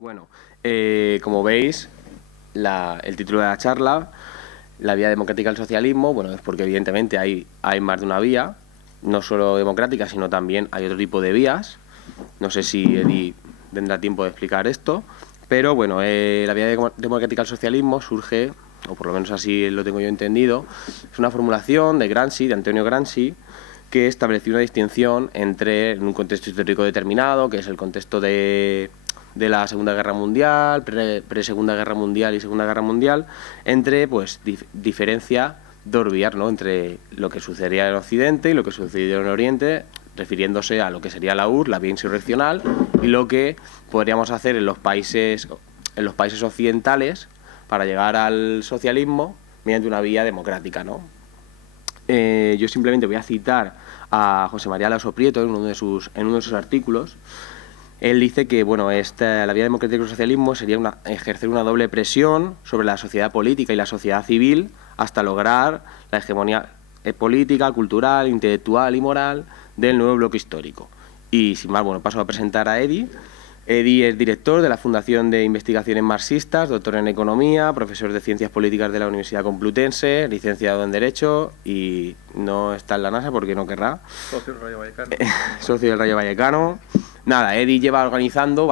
Bueno, como veis, el título de la charla, la vía democrática al socialismo, bueno, es porque evidentemente hay más de una vía, no solo democrática, sino también hay otro tipo de vías. No sé si Edi tendrá tiempo de explicar esto, pero bueno, la vía democrática al socialismo surge, o por lo menos así lo tengo yo entendido, es una formulación de Gramsci, de Antonio Gramsci, que estableció una distinción entre, en un contexto histórico determinado, que es el contexto de la Segunda Guerra Mundial, pre-Segunda Guerra Mundial y Segunda Guerra Mundial, entre, pues, diferencia dos vías, ¿no?, entre lo que sucedería en Occidente y lo que sucedió en Oriente, refiriéndose a lo que sería la URSS, la vía insurreccional, y lo que podríamos hacer en los países occidentales para llegar al socialismo mediante una vía democrática, ¿no? Yo simplemente voy a citar a José María Alonso Prieto en uno de sus artículos. Él dice que bueno, la vía democrática del socialismo sería ejercer una doble presión sobre la sociedad política y la sociedad civil hasta lograr la hegemonía política, cultural, intelectual y moral del nuevo bloque histórico. Y sin más, bueno, paso a presentar a Edi. Edi es director de la Fundación de Investigaciones Marxistas, doctor en Economía, profesor de Ciencias Políticas de la Universidad Complutense, licenciado en Derecho y no está en la NASA porque no querrá. Socio del Rayo Vallecano. Socio del Rayo Vallecano. Nada, Edi lleva organizando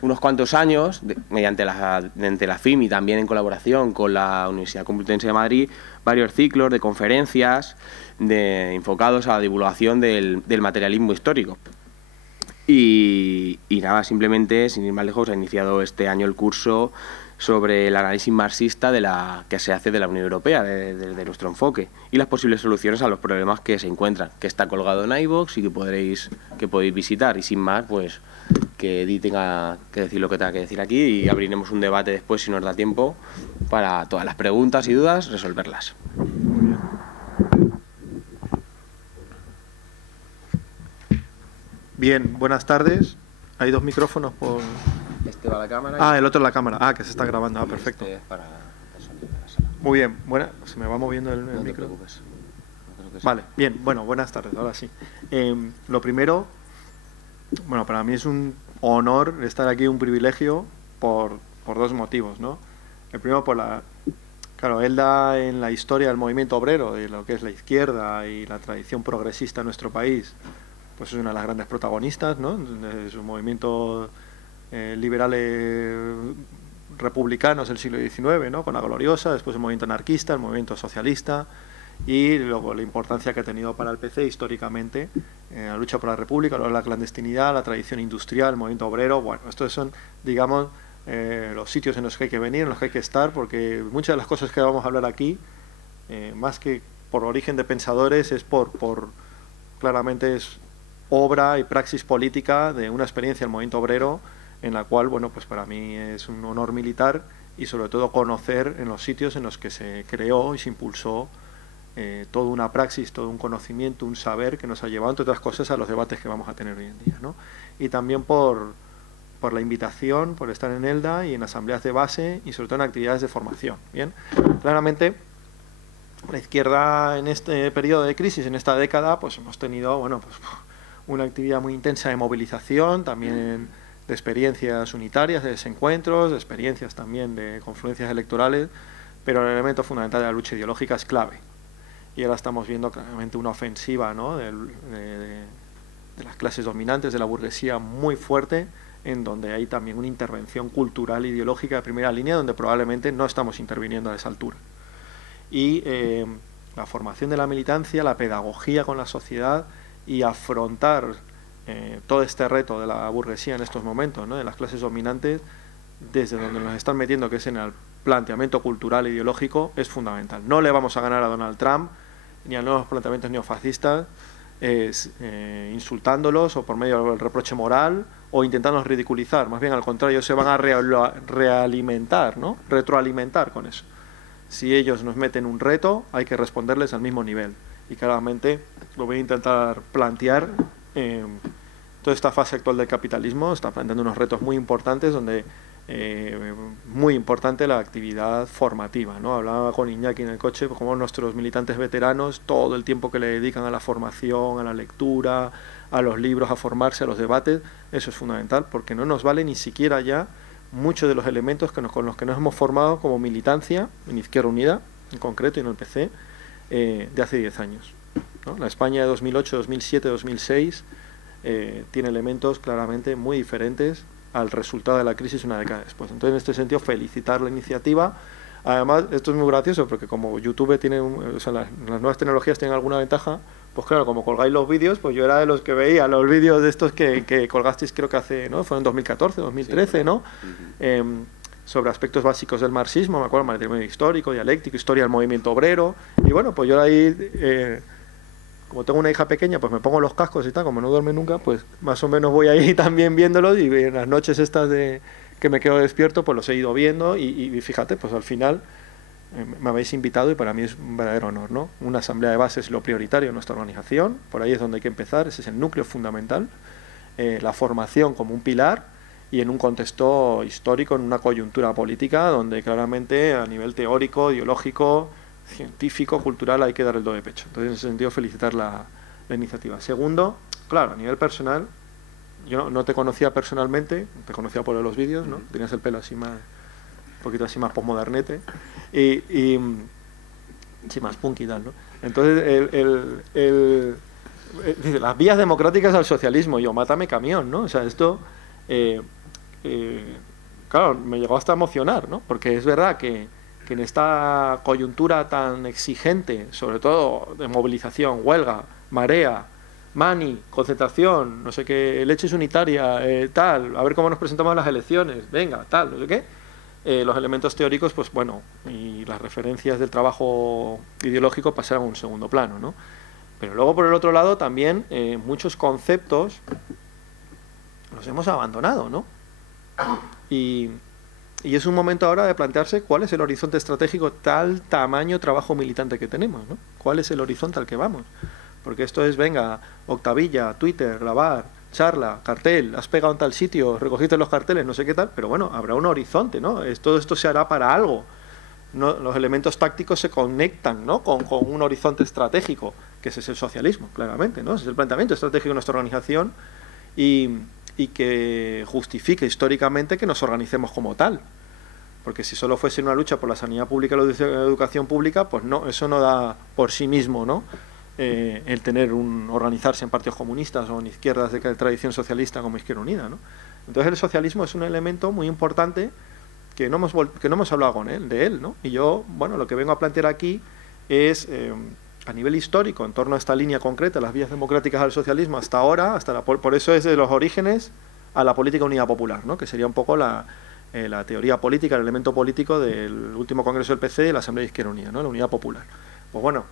unos cuantos años, mediante la FIM y también en colaboración con la Universidad Complutense de Madrid, varios ciclos de conferencias enfocados a la divulgación del materialismo histórico. Y nada, simplemente, sin ir más lejos, ha iniciado este año el curso sobre el análisis marxista que se hace de la Unión Europea, de nuestro enfoque, y las posibles soluciones a los problemas que se encuentran, que está colgado en iVoox y que podéis visitar. Y sin más, pues que Edi tenga que decir lo que tenga que decir aquí y abriremos un debate después, si nos da tiempo, para todas las preguntas y dudas, resolverlas. Muy bien. Bien, buenas tardes. Hay dos micrófonos por... Este va a la cámara. el otro es la cámara. Que se está grabando. Perfecto. Este es para personas de la sala. Muy bien. Se me va moviendo el No te micro. preocupes. No creo que Vale, bien. Bueno, buenas tardes. Ahora sí. Lo primero, bueno, para mí es un honor estar aquí, un privilegio, por dos motivos, ¿no? El primero, claro, él da en la historia del movimiento obrero, de lo que es la izquierda y la tradición progresista en nuestro país, pues es una de las grandes protagonistas, ¿no? De su movimiento liberales republicanos del siglo XIX, ¿no? Con la Gloriosa, después el movimiento anarquista, el movimiento socialista y luego la importancia que ha tenido para el PC históricamente la lucha por la República, luego la clandestinidad, la tradición industrial, el movimiento obrero. Bueno, estos son, digamos, los sitios en los que hay que venir, en los que hay que estar, porque muchas de las cosas que vamos a hablar aquí, más que por origen de pensadores, es claramente es obra y praxis política de una experiencia del movimiento obrero, en la cual, bueno, pues para mí es un honor militar y sobre todo conocer en los sitios en los que se creó y se impulsó toda una praxis, todo un conocimiento, un saber que nos ha llevado, entre otras cosas, a los debates que vamos a tener hoy en día, ¿no? Y también por la invitación, por estar en ELDA y en asambleas de base y sobre todo en actividades de formación. Bien, claramente la izquierda en este periodo de crisis, en esta década, pues hemos tenido, bueno, pues una actividad muy intensa de movilización, también de experiencias unitarias, de desencuentros, de experiencias también de confluencias electorales, pero el elemento fundamental de la lucha ideológica es clave. Y ahora estamos viendo claramente una ofensiva, ¿no?, de las clases dominantes, de la burguesía muy fuerte, en donde hay también una intervención cultural e ideológica de primera línea, donde probablemente no estamos interviniendo a esa altura. Y la formación de la militancia, la pedagogía con la sociedad y afrontar todo este reto de la burguesía en estos momentos, ¿no?, de las clases dominantes, desde donde nos están metiendo, que es en el planteamiento cultural e ideológico, es fundamental. No le vamos a ganar a Donald Trump ni a nuevos planteamientos neofascistas insultándolos o por medio del reproche moral o intentándolos ridiculizar. Más bien al contrario, se van a realimentar, ¿no?, retroalimentar con eso. Si ellos nos meten un reto, hay que responderles al mismo nivel. Y claramente lo voy a intentar plantear. Toda esta fase actual del capitalismo está planteando unos retos muy importantes donde muy importante la actividad formativa, ¿no? Hablaba con Iñaki en el coche, pues, como nuestros militantes veteranos, todo el tiempo que le dedican a la formación, a la lectura, a los libros, a formarse, a los debates, eso es fundamental, porque no nos vale ni siquiera ya muchos de los elementos con los que nos hemos formado como militancia, en Izquierda Unida, en concreto, y en el PC, de hace 10 años, ¿no? La España de 2008, 2007, 2006 tiene elementos claramente muy diferentes al resultado de la crisis una década después. Entonces, en este sentido, felicitar la iniciativa. Además, esto es muy gracioso, porque como YouTube tiene, o sea, las nuevas tecnologías tienen alguna ventaja, pues claro, como colgáis los vídeos, pues yo era de los que veía los vídeos de estos que colgasteis, creo que hace, ¿no? Fue en 2014, 2013, sí, ¿no? Sobre aspectos básicos del marxismo, me acuerdo, marxismo histórico, dialéctico, historia del movimiento obrero, y bueno, pues yo ahí, como tengo una hija pequeña, pues me pongo los cascos y tal, como no duerme nunca, pues más o menos voy ahí también viéndolos, y en las noches estas de que me quedo despierto, pues los he ido viendo, y fíjate, pues al final me habéis invitado y para mí es un verdadero honor, ¿no? Una asamblea de base es lo prioritario en nuestra organización, por ahí es donde hay que empezar, ese es el núcleo fundamental, la formación como un pilar, y en un contexto histórico, en una coyuntura política, donde claramente a nivel teórico, ideológico, científico, cultural, hay que dar el do de pecho. Entonces, en ese sentido, felicitar la iniciativa. Segundo, claro, a nivel personal, yo no te conocía personalmente, te conocía por los vídeos, ¿no? Tenías el pelo así más, un poquito así más postmodernete, y sí, más punk y tal, ¿no? Entonces, dice, las vías democráticas al socialismo, yo, mátame camión, ¿no? O sea, esto, claro, me llegó hasta a emocionar, ¿no? Porque es verdad que en esta coyuntura tan exigente, sobre todo de movilización, huelga, marea, mani, concentración, no sé qué, leches unitaria, tal, a ver cómo nos presentamos a las elecciones, venga, tal, no sé qué, los elementos teóricos, pues bueno, y las referencias del trabajo ideológico pasaron a un segundo plano, ¿no? Pero luego, por el otro lado, también muchos conceptos los hemos abandonado, ¿no? Y es un momento ahora de plantearse cuál es el horizonte estratégico, tal tamaño trabajo militante que tenemos, ¿no? ¿Cuál es el horizonte al que vamos? Porque esto es, venga, octavilla, Twitter, grabar, charla, cartel, has pegado en tal sitio, recogiste los carteles, no sé qué tal, pero bueno, habrá un horizonte, ¿no? Todo esto se hará para algo. ¿No? Los elementos tácticos se conectan, ¿no? con un horizonte estratégico, que ese es el socialismo, claramente, ¿no? Ese es el planteamiento estratégico de nuestra organización y que justifique históricamente que nos organicemos como tal. Porque si solo fuese una lucha por la sanidad pública y la educación pública, pues no, eso no da por sí mismo, ¿no? El tener organizarse en partidos comunistas o en izquierdas de tradición socialista como Izquierda Unida, ¿no? Entonces el socialismo es un elemento muy importante que no hemos hablado de él, ¿no? Y yo, bueno, lo que vengo a plantear aquí es, a nivel histórico, en torno a esta línea concreta, las vías democráticas al socialismo, hasta ahora, por eso es de los orígenes a la política unidad popular, ¿no? Que sería un poco la teoría política, el elemento político del último congreso del PC y la Asamblea de Izquierda Unida, ¿no? La unidad popular. Pues bueno,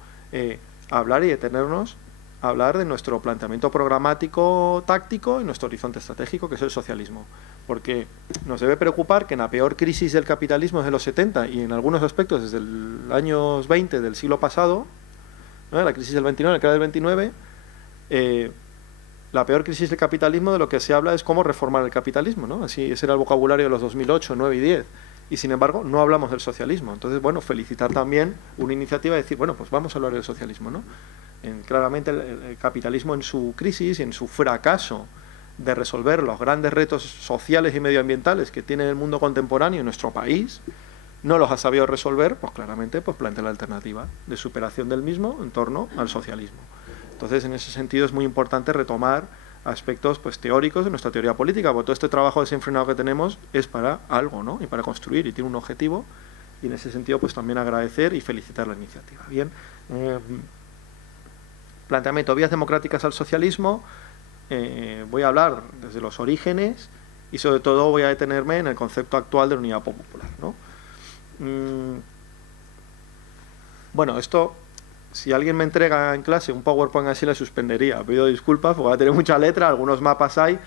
hablar y detenernos a hablar de nuestro planteamiento programático táctico y nuestro horizonte estratégico, que es el socialismo. Porque nos debe preocupar que en la peor crisis del capitalismo desde los 70 y en algunos aspectos desde el años 20 del siglo pasado, ¿no? La crisis del 29, la crisis del 29, la peor crisis del capitalismo, de lo que se habla es cómo reformar el capitalismo, ¿no? Así, ese era el vocabulario de los 2008, 9 y 10. Y sin embargo, no hablamos del socialismo. Entonces, bueno, felicitar también una iniciativa de decir, bueno, pues vamos a hablar del socialismo, ¿no? Claramente el capitalismo en su crisis y en su fracaso de resolver los grandes retos sociales y medioambientales que tiene el mundo contemporáneo en nuestro país, no los ha sabido resolver, pues claramente pues plantea la alternativa de superación del mismo en torno al socialismo. Entonces, en ese sentido es muy importante retomar aspectos pues teóricos de nuestra teoría política, porque todo este trabajo desenfrenado que tenemos es para algo, ¿no? Y para construir, y tiene un objetivo, y en ese sentido pues también agradecer y felicitar la iniciativa. Bien, planteamiento, vías democráticas al socialismo, voy a hablar desde los orígenes y sobre todo voy a detenerme en el concepto actual de la unidad popular, ¿no? Bueno, esto, si alguien me entrega en clase un PowerPoint así, le suspendería. Pido disculpas porque va a tener mucha letra, algunos mapas hay,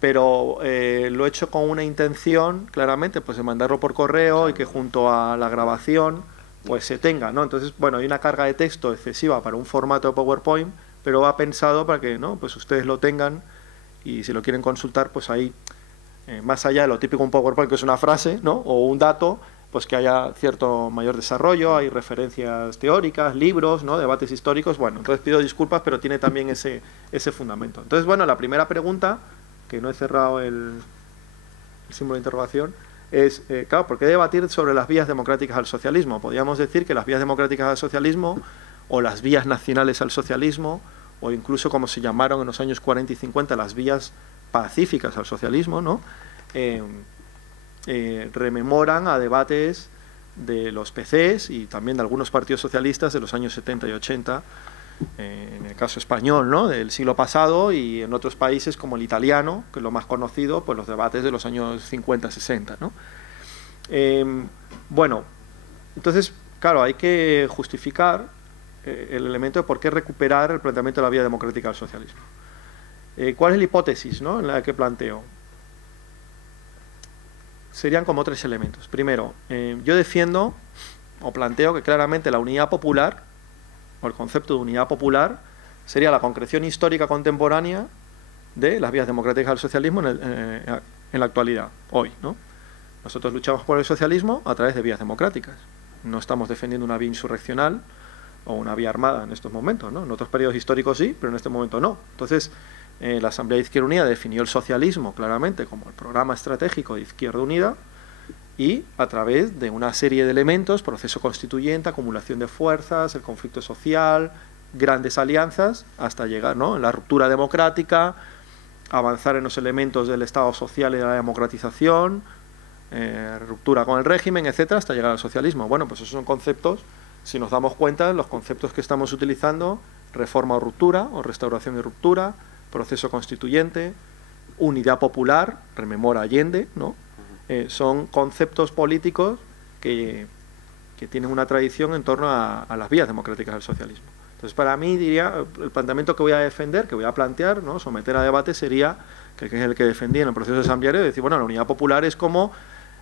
pero lo he hecho con una intención, claramente, pues de mandarlo por correo y que junto a la grabación pues se tenga, ¿no? Entonces, bueno, hay una carga de texto excesiva para un formato de PowerPoint, pero va pensado para que, ¿no? Pues ustedes lo tengan y si lo quieren consultar, pues ahí más allá de lo típico un PowerPoint, que es una frase, ¿no? O un dato, pues que haya cierto mayor desarrollo, hay referencias teóricas, libros, ¿no? Debates históricos. Bueno, entonces pido disculpas, pero tiene también ese fundamento. Entonces, bueno, la primera pregunta, que no he cerrado el símbolo de interrogación, es, claro, ¿por qué debatir sobre las vías democráticas al socialismo? Podríamos decir que las vías democráticas al socialismo, o las vías nacionales al socialismo, o incluso como se llamaron en los años 40 y 50, las vías pacíficas al socialismo, ¿no? Rememoran a debates de los PCs y también de algunos partidos socialistas de los años 70 y 80, en el caso español, ¿no?, del siglo pasado, y en otros países como el italiano, que es lo más conocido, pues los debates de los años 50-60, ¿no? Bueno, entonces, claro, hay que justificar el elemento de por qué recuperar el planteamiento de la vía democrática al socialismo. ¿Cuál es la hipótesis, ¿no?, en la que planteo? Serían como tres elementos. Primero, yo defiendo o planteo que claramente la unidad popular, o el concepto de unidad popular, sería la concreción histórica contemporánea de las vías democráticas al socialismo en la actualidad, hoy, ¿no? Nosotros luchamos por el socialismo a través de vías democráticas. No estamos defendiendo una vía insurreccional o una vía armada en estos momentos, ¿no? En otros periodos históricos sí, pero en este momento no. Entonces, la Asamblea de Izquierda Unida definió el socialismo claramente como el programa estratégico de Izquierda Unida, y a través de una serie de elementos, proceso constituyente, acumulación de fuerzas, el conflicto social, grandes alianzas, hasta llegar, ¿no?, en la ruptura democrática, avanzar en los elementos del Estado social y de la democratización, ruptura con el régimen, etcétera, hasta llegar al socialismo. Bueno, pues esos son conceptos, si nos damos cuenta, los conceptos que estamos utilizando: reforma o ruptura, o restauración y ruptura, proceso constituyente, unidad popular, rememora Allende, ¿no? Son conceptos políticos que tienen una tradición en torno a las vías democráticas del socialismo. Entonces, para mí, diría, el planteamiento que voy a defender, que voy a plantear, ¿no?, someter a debate, sería, que es el que defendí en el proceso asambleario, de decir, bueno, la unidad popular es como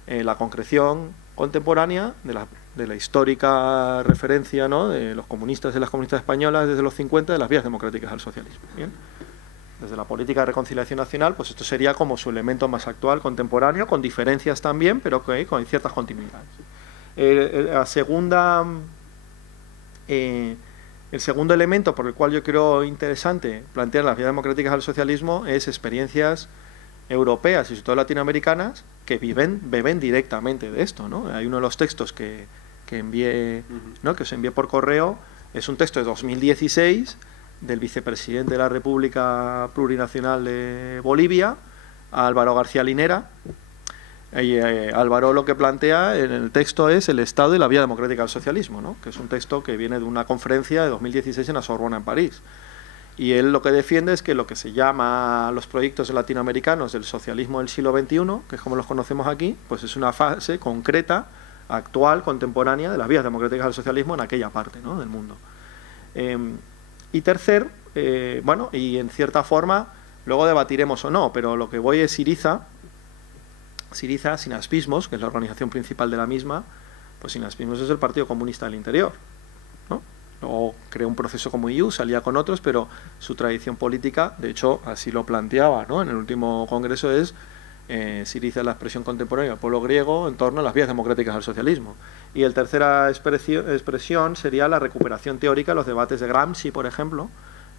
la concreción contemporánea de la histórica referencia, ¿no?, de los comunistas y las comunistas españolas desde los 50, de las vías democráticas al socialismo. ¿Bien? Desde la política de reconciliación nacional, pues esto sería como su elemento más actual, contemporáneo, con diferencias también, pero con ciertas continuidades. El segundo elemento por el cual yo creo interesante plantear las vías democráticas al socialismo es experiencias europeas y sobre todo latinoamericanas que beben directamente de esto, ¿no? Hay uno de los textos que envié, ¿no?, que os envié por correo, es un texto de 2016 del vicepresidente de la República Plurinacional de Bolivia, Álvaro García Linera. Álvaro lo que plantea en el texto es el Estado y la vía democrática al socialismo, ¿no?, que es un texto que viene de una conferencia de 2016 en la Sorbona, en París. Y él lo que defiende es que lo que se llama los proyectos latinoamericanos del socialismo del siglo XXI, que es como los conocemos aquí, pues es una fase concreta, actual, contemporánea, de las vías democráticas al socialismo en aquella parte, ¿no?, del mundo. Y tercer, bueno, y en cierta forma, luego debatiremos o no, pero lo que voy es Syriza, Sinaspismos, que es la organización principal de la misma, pues Sinaspismos es el Partido Comunista del Interior, ¿no? Luego creó un proceso como IU, salía con otros, pero su tradición política, de hecho, así lo planteaba, ¿no?, en el último congreso, es Syriza es la expresión contemporánea del pueblo griego en torno a las vías democráticas al socialismo. Y la tercera expresión sería la recuperación teórica de los debates de Gramsci, por ejemplo.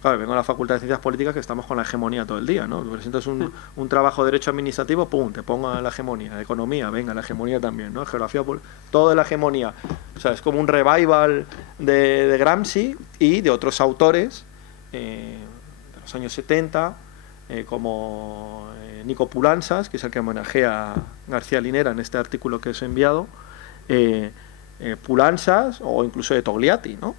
Claro, vengo a la Facultad de Ciencias Políticas, que estamos con la hegemonía todo el día, ¿no? Presentas un trabajo de derecho administrativo, pum, te pongo la hegemonía. Economía, venga, la hegemonía también, ¿no? Geografía, todo de la hegemonía. O sea, es como un revival de Gramsci y de otros autores de los años 70, como Nico Poulantzas, que es el que homenajea a García Linera en este artículo que os he enviado, Poulantzas, o incluso de Togliatti, ¿no?,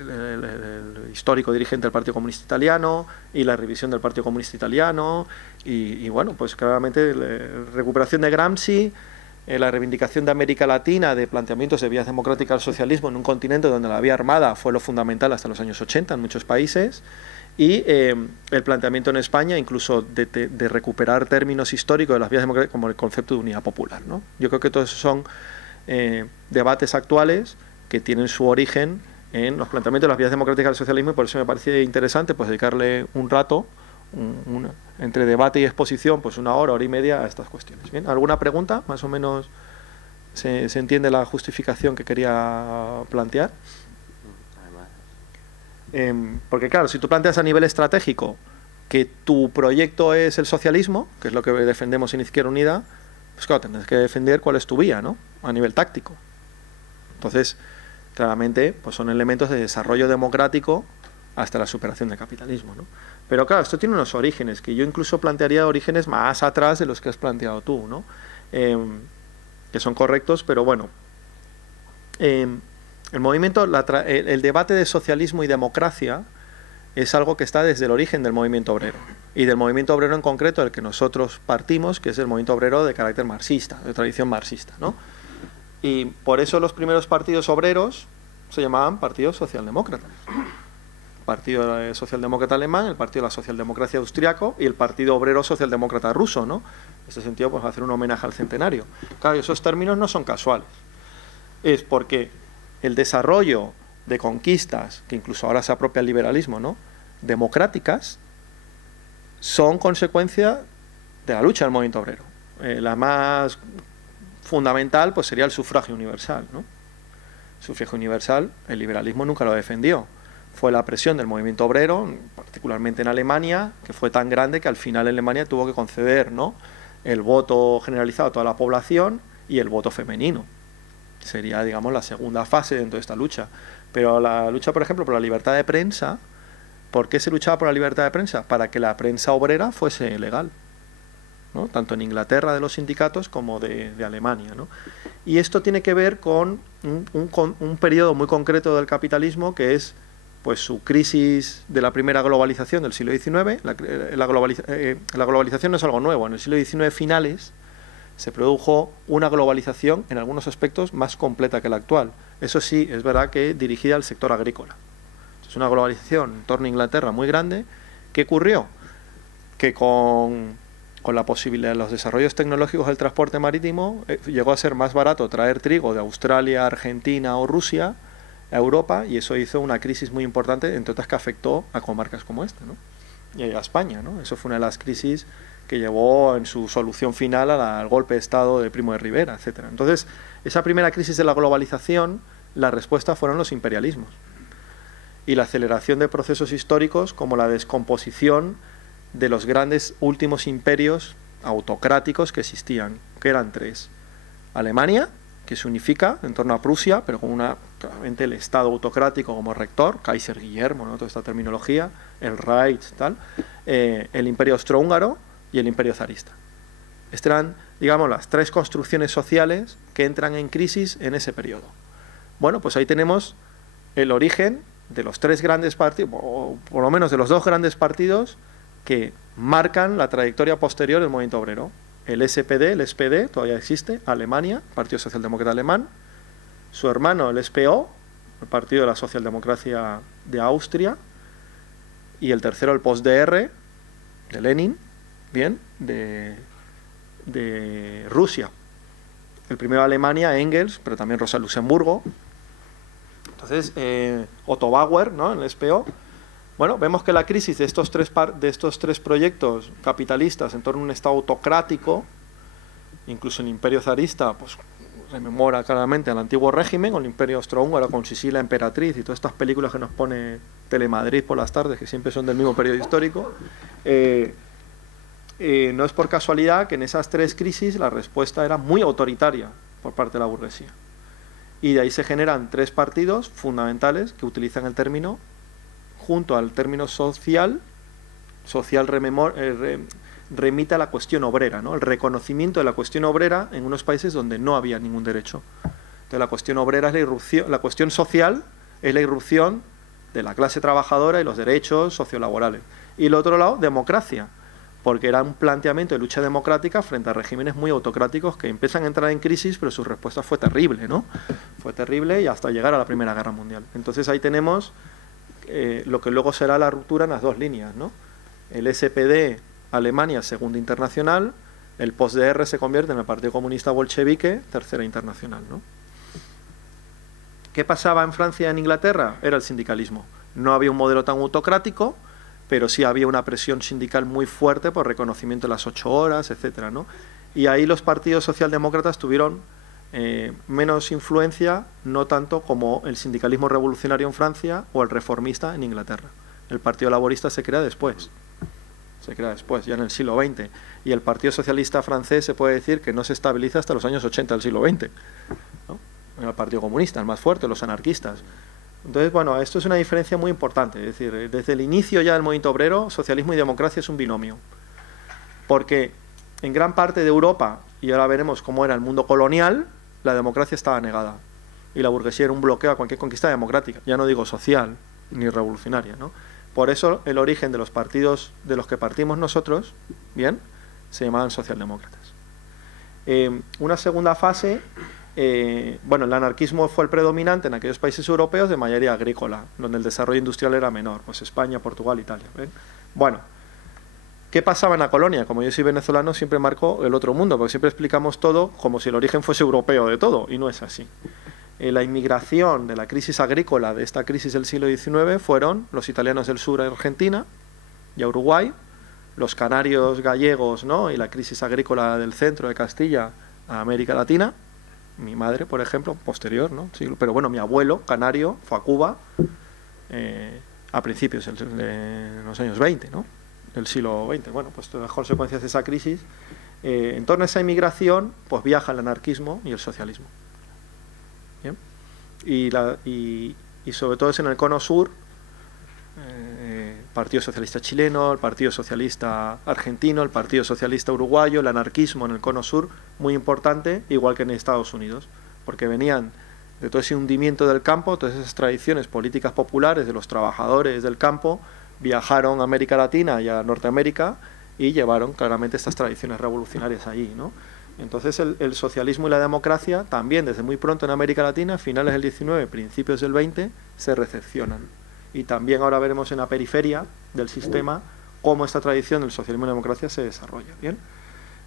el histórico dirigente del Partido Comunista Italiano, y la revisión del Partido Comunista Italiano, y bueno, pues claramente la recuperación de Gramsci, la reivindicación de América Latina de planteamientos de vías democráticas al socialismo en un continente donde la vía armada fue lo fundamental hasta los años 80 en muchos países, y el planteamiento en España incluso de recuperar términos históricos de las vías democráticas como el concepto de unidad popular, ¿no? Yo creo que todos esos son debates actuales que tienen su origen en los planteamientos de las vías democráticas del socialismo, y por eso me parece interesante pues dedicarle un rato entre debate y exposición, pues 1 hora, hora y media a estas cuestiones. ¿Bien? ¿Alguna pregunta? Más o menos se entiende la justificación que quería plantear. Porque claro, si tú planteas a nivel estratégico que tu proyecto es el socialismo, que es lo que defendemos en Izquierda Unida, pues claro, tendrás que defender cuál es tu vía, ¿no? A nivel táctico. Entonces, claramente, pues son elementos de desarrollo democrático hasta la superación del capitalismo, ¿no? Pero claro, esto tiene unos orígenes, que yo incluso plantearía orígenes más atrás de los que has planteado tú, ¿no? Que son correctos, pero bueno. El movimiento, el debate de socialismo y democracia es algo que está desde el origen del movimiento obrero, y del movimiento obrero en concreto del que nosotros partimos, que es el movimiento obrero de carácter marxista, de tradición marxista, ¿no? Y por eso los primeros partidos obreros se llamaban partidos socialdemócratas. El Partido Socialdemócrata Alemán, el Partido de la Socialdemocracia Austriaco y el Partido Obrero Socialdemócrata Ruso, ¿no? En este sentido, pues hacer un homenaje al centenario. Claro, esos términos no son casuales. Es porque el desarrollo de conquistas, que incluso ahora se apropia el liberalismo, ¿no?, democráticas, son consecuencia de la lucha del movimiento obrero. La más fundamental pues sería el sufragio universal, ¿no? El sufragio universal, el liberalismo nunca lo defendió. Fue la presión del movimiento obrero, particularmente en Alemania, que fue tan grande que al final Alemania tuvo que conceder, ¿no?, el voto generalizado a toda la población y el voto femenino. Sería, digamos, la segunda fase dentro de esta lucha. Pero la lucha, por ejemplo, por la libertad de prensa, ¿por qué se luchaba por la libertad de prensa? Para que la prensa obrera fuese legal, ¿no?, tanto en Inglaterra de los sindicatos como de Alemania, ¿no? Y esto tiene que ver con un periodo muy concreto del capitalismo, que es pues su crisis de la primera globalización del siglo XIX. La globalización no es algo nuevo. En el siglo XIX finales se produjo una globalización en algunos aspectos más completa que la actual. Eso sí, es verdad que dirigida al sector agrícola. Es una globalización en torno a Inglaterra muy grande. ¿Qué ocurrió? Que con la posibilidad de los desarrollos tecnológicos del transporte marítimo, llegó a ser más barato traer trigo de Australia, Argentina o Rusia a Europa, y eso hizo una crisis muy importante, entre otras que afectó a comarcas como esta, ¿no?, y a España, ¿no? Eso fue una de las crisis que llevó en su solución final al golpe de Estado de Primo de Rivera, etc. Entonces, esa primera crisis de la globalización, la respuesta fueron los imperialismos y la aceleración de procesos históricos como la descomposición de los grandes últimos imperios autocráticos que existían, que eran 3. Alemania, que se unifica en torno a Prusia, pero con claramente el Estado autocrático como rector, Kaiser Guillermo, ¿no?, toda esta terminología, el Reich, tal, el Imperio Austrohúngaro y el Imperio zarista. Estas eran, digamos, las 3 construcciones sociales que entran en crisis en ese periodo. Bueno, pues ahí tenemos el origen de los 3 grandes partidos, o por lo menos de los 2 grandes partidos que marcan la trayectoria posterior del movimiento obrero. El SPD, el SPD, todavía existe, Alemania, Partido Socialdemócrata Alemán, su hermano, el SPO, el Partido de la Socialdemocracia de Austria, y el tercero, el POST-DR, de Lenin, bien, de Rusia. El primero, Alemania, Engels, pero también Rosa Luxemburgo. Entonces, Otto Bauer, ¿no?, en el SPO. Bueno, vemos que la crisis de estos tres proyectos capitalistas en torno a un Estado autocrático, incluso el Imperio zarista, pues rememora claramente al antiguo régimen, o el Imperio Austrohúngaro con Sisi la emperatriz y todas estas películas que nos pone Telemadrid por las tardes, que siempre son del mismo periodo histórico. No es por casualidad que en esas 3 crisis la respuesta era muy autoritaria por parte de la burguesía. Y de ahí se generan 3 partidos fundamentales que utilizan el término, junto al término social remite a la cuestión obrera, ¿no?, el reconocimiento de la cuestión obrera en unos países donde no había ningún derecho. Entonces la cuestión obrera es la irrupción, la cuestión social es la irrupción de la clase trabajadora y los derechos sociolaborales. Y el otro lado, democracia, porque era un planteamiento de lucha democrática frente a regímenes muy autocráticos que empiezan a entrar en crisis, pero su respuesta fue terrible, ¿no? Fue terrible y hasta llegar a la Primera Guerra Mundial. Entonces ahí tenemos lo que luego será la ruptura en las 2 líneas, ¿no? El SPD, Alemania, Segunda Internacional, el POST-DR se convierte en el Partido Comunista Bolchevique, Tercera Internacional, ¿no? ¿Qué pasaba en Francia y en Inglaterra? Era el sindicalismo. No había un modelo tan autocrático pero sí había una presión sindical muy fuerte por reconocimiento de las 8 horas, etcétera, ¿no? Y ahí los partidos socialdemócratas tuvieron menos influencia, no tanto como el sindicalismo revolucionario en Francia o el reformista en Inglaterra. El Partido Laborista se crea después, ya en el siglo XX. Y el Partido Socialista francés se puede decir que no se estabiliza hasta los años 80 del siglo XX, ¿no? El Partido Comunista, el más fuerte, los anarquistas. Entonces, bueno, esto es una diferencia muy importante. Es decir, desde el inicio ya del movimiento obrero, socialismo y democracia es un binomio. Porque en gran parte de Europa, y ahora veremos cómo era el mundo colonial, la democracia estaba negada. Y la burguesía era un bloqueo a cualquier conquista democrática. Ya no digo social ni revolucionaria, ¿no? Por eso el origen de los partidos de los que partimos nosotros, bien, se llamaban socialdemócratas. Una segunda fase, bueno, el anarquismo fue el predominante en aquellos países europeos de mayoría agrícola, donde el desarrollo industrial era menor, pues España, Portugal, Italia. ¿Ven? Bueno, ¿qué pasaba en la colonia? Como yo soy venezolano, siempre marco el otro mundo, porque siempre explicamos todo como si el origen fuese europeo de todo, y no es así. La inmigración de la crisis agrícola, de esta crisis del siglo XIX, fueron los italianos del sur a Argentina y a Uruguay, los canarios gallegos, ¿no? Y la crisis agrícola del centro de Castilla a América Latina. Mi madre, por ejemplo, posterior, ¿no? Sí, pero bueno, mi abuelo canario fue a Cuba a principios de los años 20, ¿no? Del siglo XX. Bueno, pues todas las consecuencias de esa crisis. En torno a esa inmigración, pues viaja el anarquismo y el socialismo. ¿Bien? Y sobre todo es en el cono sur, Partido Socialista chileno, el Partido Socialista argentino, el Partido Socialista uruguayo, el anarquismo en el cono sur, muy importante, igual que en Estados Unidos, porque venían de todo ese hundimiento del campo, todas esas tradiciones políticas populares de los trabajadores del campo, viajaron a América Latina y a Norteamérica y llevaron claramente estas tradiciones revolucionarias allí, ¿no? Entonces el socialismo y la democracia también desde muy pronto en América Latina, finales del 19, principios del 20, se recepcionan. Y también ahora veremos en la periferia del sistema cómo esta tradición del socialismo y la democracia se desarrolla. ¿Bien?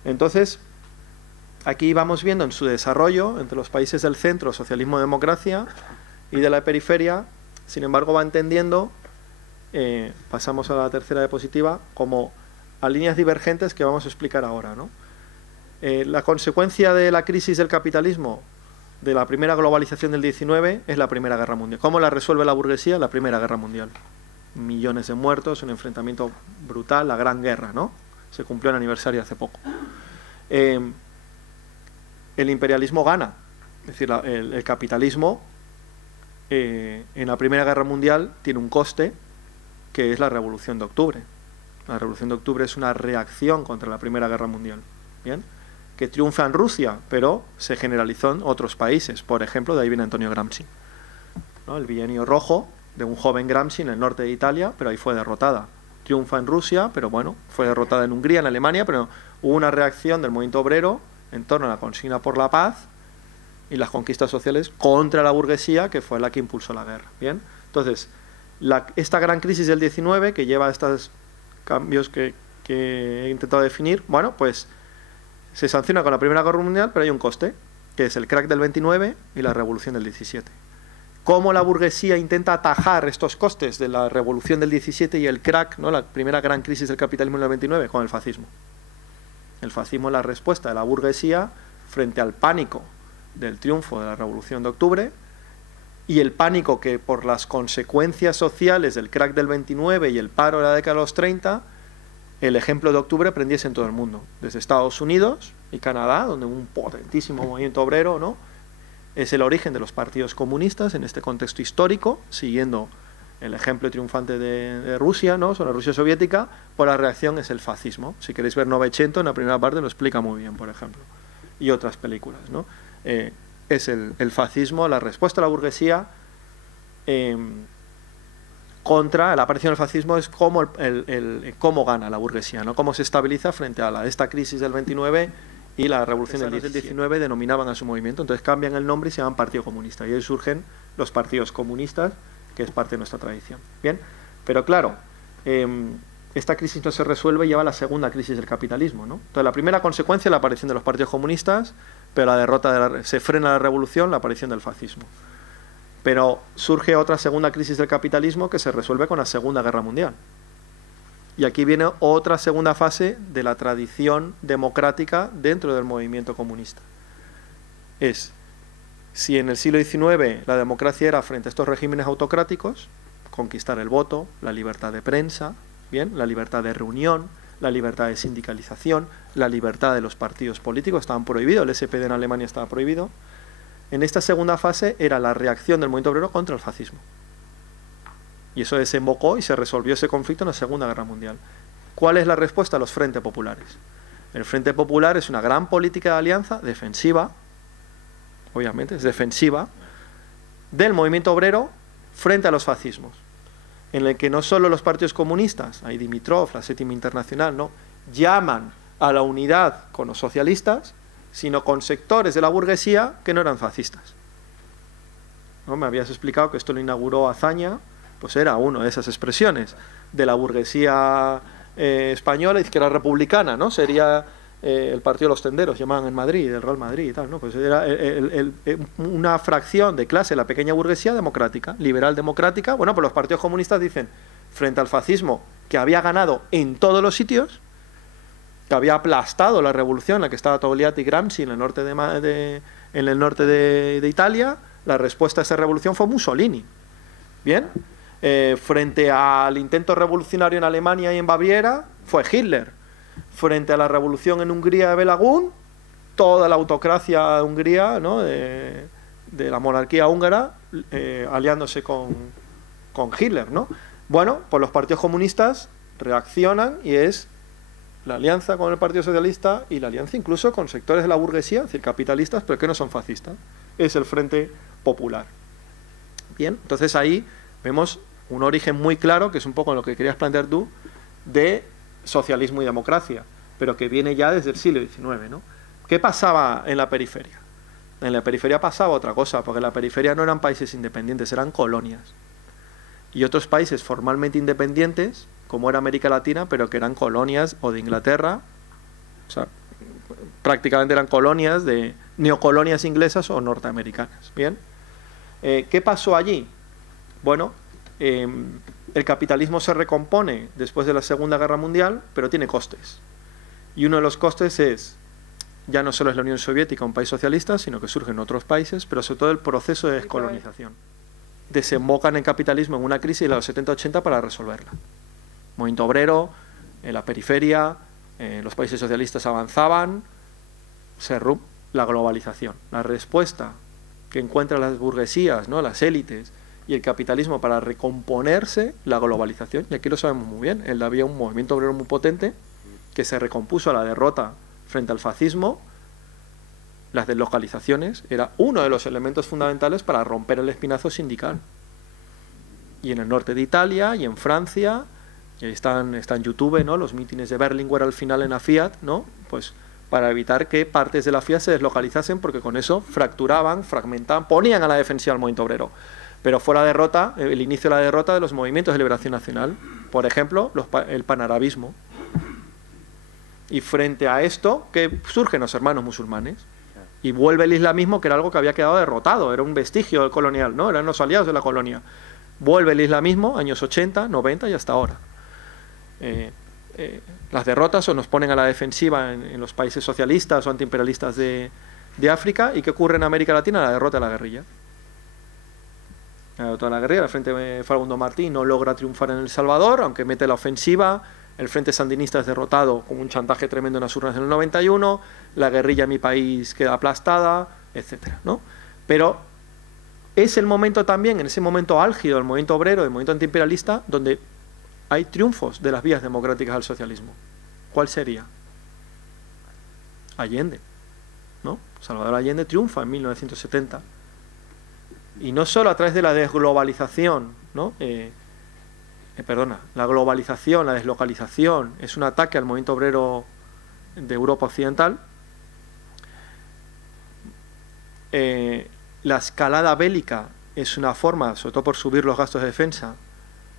Entonces, aquí vamos viendo en su desarrollo entre los países del centro, socialismo y democracia, y de la periferia, sin embargo, va entendiendo, pasamos a la tercera diapositiva, como a líneas divergentes que vamos a explicar ahora, ¿no? La consecuencia de la crisis del capitalismo, de la primera globalización del 19, es la Primera Guerra Mundial. ¿Cómo la resuelve la burguesía? La Primera Guerra Mundial. Millones de muertos, un enfrentamiento brutal, la Gran Guerra, ¿no? Se cumplió el aniversario hace poco. El imperialismo gana, es decir, el capitalismo en la Primera Guerra Mundial tiene un coste, que es la Revolución de Octubre. La Revolución de Octubre es una reacción contra la Primera Guerra Mundial. ¿Bien? Que triunfa en Rusia, pero se generalizó en otros países. Por ejemplo, de ahí viene Antonio Gramsci, ¿no? El bienio rojo de un joven Gramsci en el norte de Italia, pero ahí fue derrotada. Triunfa en Rusia, pero bueno, fue derrotada en Hungría, en Alemania, pero hubo una reacción del movimiento obrero en torno a la consigna por la paz y las conquistas sociales contra la burguesía, que fue la que impulsó la guerra. ¿Bien? Entonces, esta gran crisis del 19, que lleva a estos cambios que he intentado definir, bueno, pues se sanciona con la Primera Guerra Mundial, pero hay un coste, que es el crack del 29 y la revolución del 17. ¿Cómo la burguesía intenta atajar estos costes de la revolución del 17 y el crack, ¿no? La primera gran crisis del capitalismo en el 29? Con el fascismo. El fascismo es la respuesta de la burguesía frente al pánico del triunfo de la Revolución de Octubre y el pánico que por las consecuencias sociales del crack del 29 y el paro de la década de los 30, el ejemplo de Octubre prendiese en todo el mundo, desde Estados Unidos y Canadá, donde un potentísimo movimiento obrero, ¿no? Es el origen de los partidos comunistas en este contexto histórico, siguiendo el ejemplo triunfante de Rusia, ¿no? Sobre la Rusia soviética, por la reacción es el fascismo. Si queréis ver Novecento, en la primera parte lo explica muy bien, por ejemplo, y otras películas, ¿no? Es el fascismo, la respuesta a la burguesía contra la aparición del fascismo, es cómo gana la burguesía, ¿no? Cómo se estabiliza frente a esta crisis del 29 y la revolución del 19 denominaban a su movimiento, entonces cambian el nombre y se llaman Partido Comunista, y ahí surgen los partidos comunistas, que es parte de nuestra tradición. Bien, pero claro, esta crisis no se resuelve y lleva a la segunda crisis del capitalismo, ¿no? Entonces la primera consecuencia es la aparición de los partidos comunistas, pero la derrota se frena la revolución, la aparición del fascismo. Pero surge otra segunda crisis del capitalismo que se resuelve con la Segunda Guerra Mundial. Y aquí viene otra segunda fase de la tradición democrática dentro del movimiento comunista. Si en el siglo XIX la democracia era frente a estos regímenes autocráticos, conquistar el voto, la libertad de prensa, bien, la libertad de reunión, la libertad de sindicalización, la libertad de los partidos políticos estaban prohibidos, el SPD en Alemania estaba prohibido. En esta segunda fase era la reacción del movimiento obrero contra el fascismo. Y eso desembocó y se resolvió ese conflicto en la Segunda Guerra Mundial. ¿Cuál es la respuesta a los frentes populares? El Frente Popular es una gran política de alianza defensiva, obviamente es defensiva, del movimiento obrero frente a los fascismos, en el que no solo los partidos comunistas, hay Dimitrov, la Séptima Internacional, ¿no?, llaman a la unidad con los socialistas, sino con sectores de la burguesía que no eran fascistas. ¿No? Me habías explicado que esto lo inauguró Azaña, pues era una de esas expresiones de la burguesía española, izquierda republicana, ¿no? Sería el partido de los tenderos, llamaban en Madrid, el Real Madrid y tal, ¿no? Pues era una fracción de clase, la pequeña burguesía democrática, liberal democrática. Bueno, pues los partidos comunistas dicen, frente al fascismo, que había ganado en todos los sitios, que había aplastado la revolución en la que estaba Togliatti y Gramsci en el norte de Italia, la respuesta a esa revolución fue Mussolini. Bien, frente al intento revolucionario en Alemania y en Baviera, fue Hitler. Frente a la revolución en Hungría de Belaún, toda la autocracia de Hungría, ¿no?, de la monarquía húngara, aliándose con Hitler, ¿no? Bueno, pues los partidos comunistas reaccionan y es la alianza con el Partido Socialista y la alianza incluso con sectores de la burguesía, es decir, capitalistas, pero que no son fascistas. Es el Frente Popular. Bien, entonces ahí vemos un origen muy claro, que es un poco lo que querías plantear tú, de socialismo y democracia, pero que viene ya desde el siglo XIX, ¿no? ¿Qué pasaba en la periferia? En la periferia pasaba otra cosa, porque en la periferia no eran países independientes, eran colonias. Y otros países formalmente independientes, como era América Latina, pero que eran colonias o de Inglaterra, o sea, prácticamente eran colonias de neocolonias inglesas o norteamericanas. Bien, ¿qué pasó allí? Bueno, el capitalismo se recompone después de la Segunda Guerra Mundial, pero tiene costes. Y uno de los costes es, ya no solo es la Unión Soviética, un país socialista, sino que surgen otros países, pero sobre todo el proceso de descolonización. Desembocan el capitalismo en una crisis de los 70-80 para resolverla. Movimiento obrero, en la periferia, los países socialistas avanzaban, la globalización. La respuesta que encuentran las burguesías, ¿no?, las élites y el capitalismo para recomponerse, la globalización, y aquí lo sabemos muy bien, había un movimiento obrero muy potente que se recompuso a la derrota frente al fascismo. Las deslocalizaciones era uno de los elementos fundamentales para romper el espinazo sindical. Y en el norte de Italia y en Francia, y están en YouTube, ¿no?, los mítines de Berlinguer al final en la Fiat, ¿no?, pues para evitar que partes de la Fiat se deslocalizasen, porque con eso fracturaban, fragmentaban, ponían a la defensiva al movimiento obrero. Pero fue la derrota, el inicio de la derrota de los movimientos de liberación nacional. Por ejemplo, el panarabismo. Y frente a esto, que surgen los hermanos musulmanes. Y vuelve el islamismo, que era algo que había quedado derrotado, era un vestigio del colonial, ¿no?, eran los aliados de la colonia. Vuelve el islamismo, años 80, 90 y hasta ahora. Las derrotas o nos ponen a la defensiva en los países socialistas o antiimperialistas de África. ¿Y qué ocurre en América Latina? La derrota de la guerrilla. Toda la guerrilla, el Frente Facundo Martí no logra triunfar en El Salvador, aunque mete la ofensiva. El Frente Sandinista es derrotado con un chantaje tremendo en las urnas en el 91. La guerrilla en mi país queda aplastada, etcétera, ¿no? Pero es el momento también, en ese momento álgido del movimiento obrero, del movimiento antiimperialista, donde hay triunfos de las vías democráticas al socialismo. ¿Cuál sería? Allende, ¿no? Salvador Allende triunfa en 1970. Y no solo a través de la desglobalización, ¿no? La globalización, la deslocalización, es un ataque al movimiento obrero de Europa Occidental. La escalada bélica es una forma, sobre todo por subir los gastos de defensa,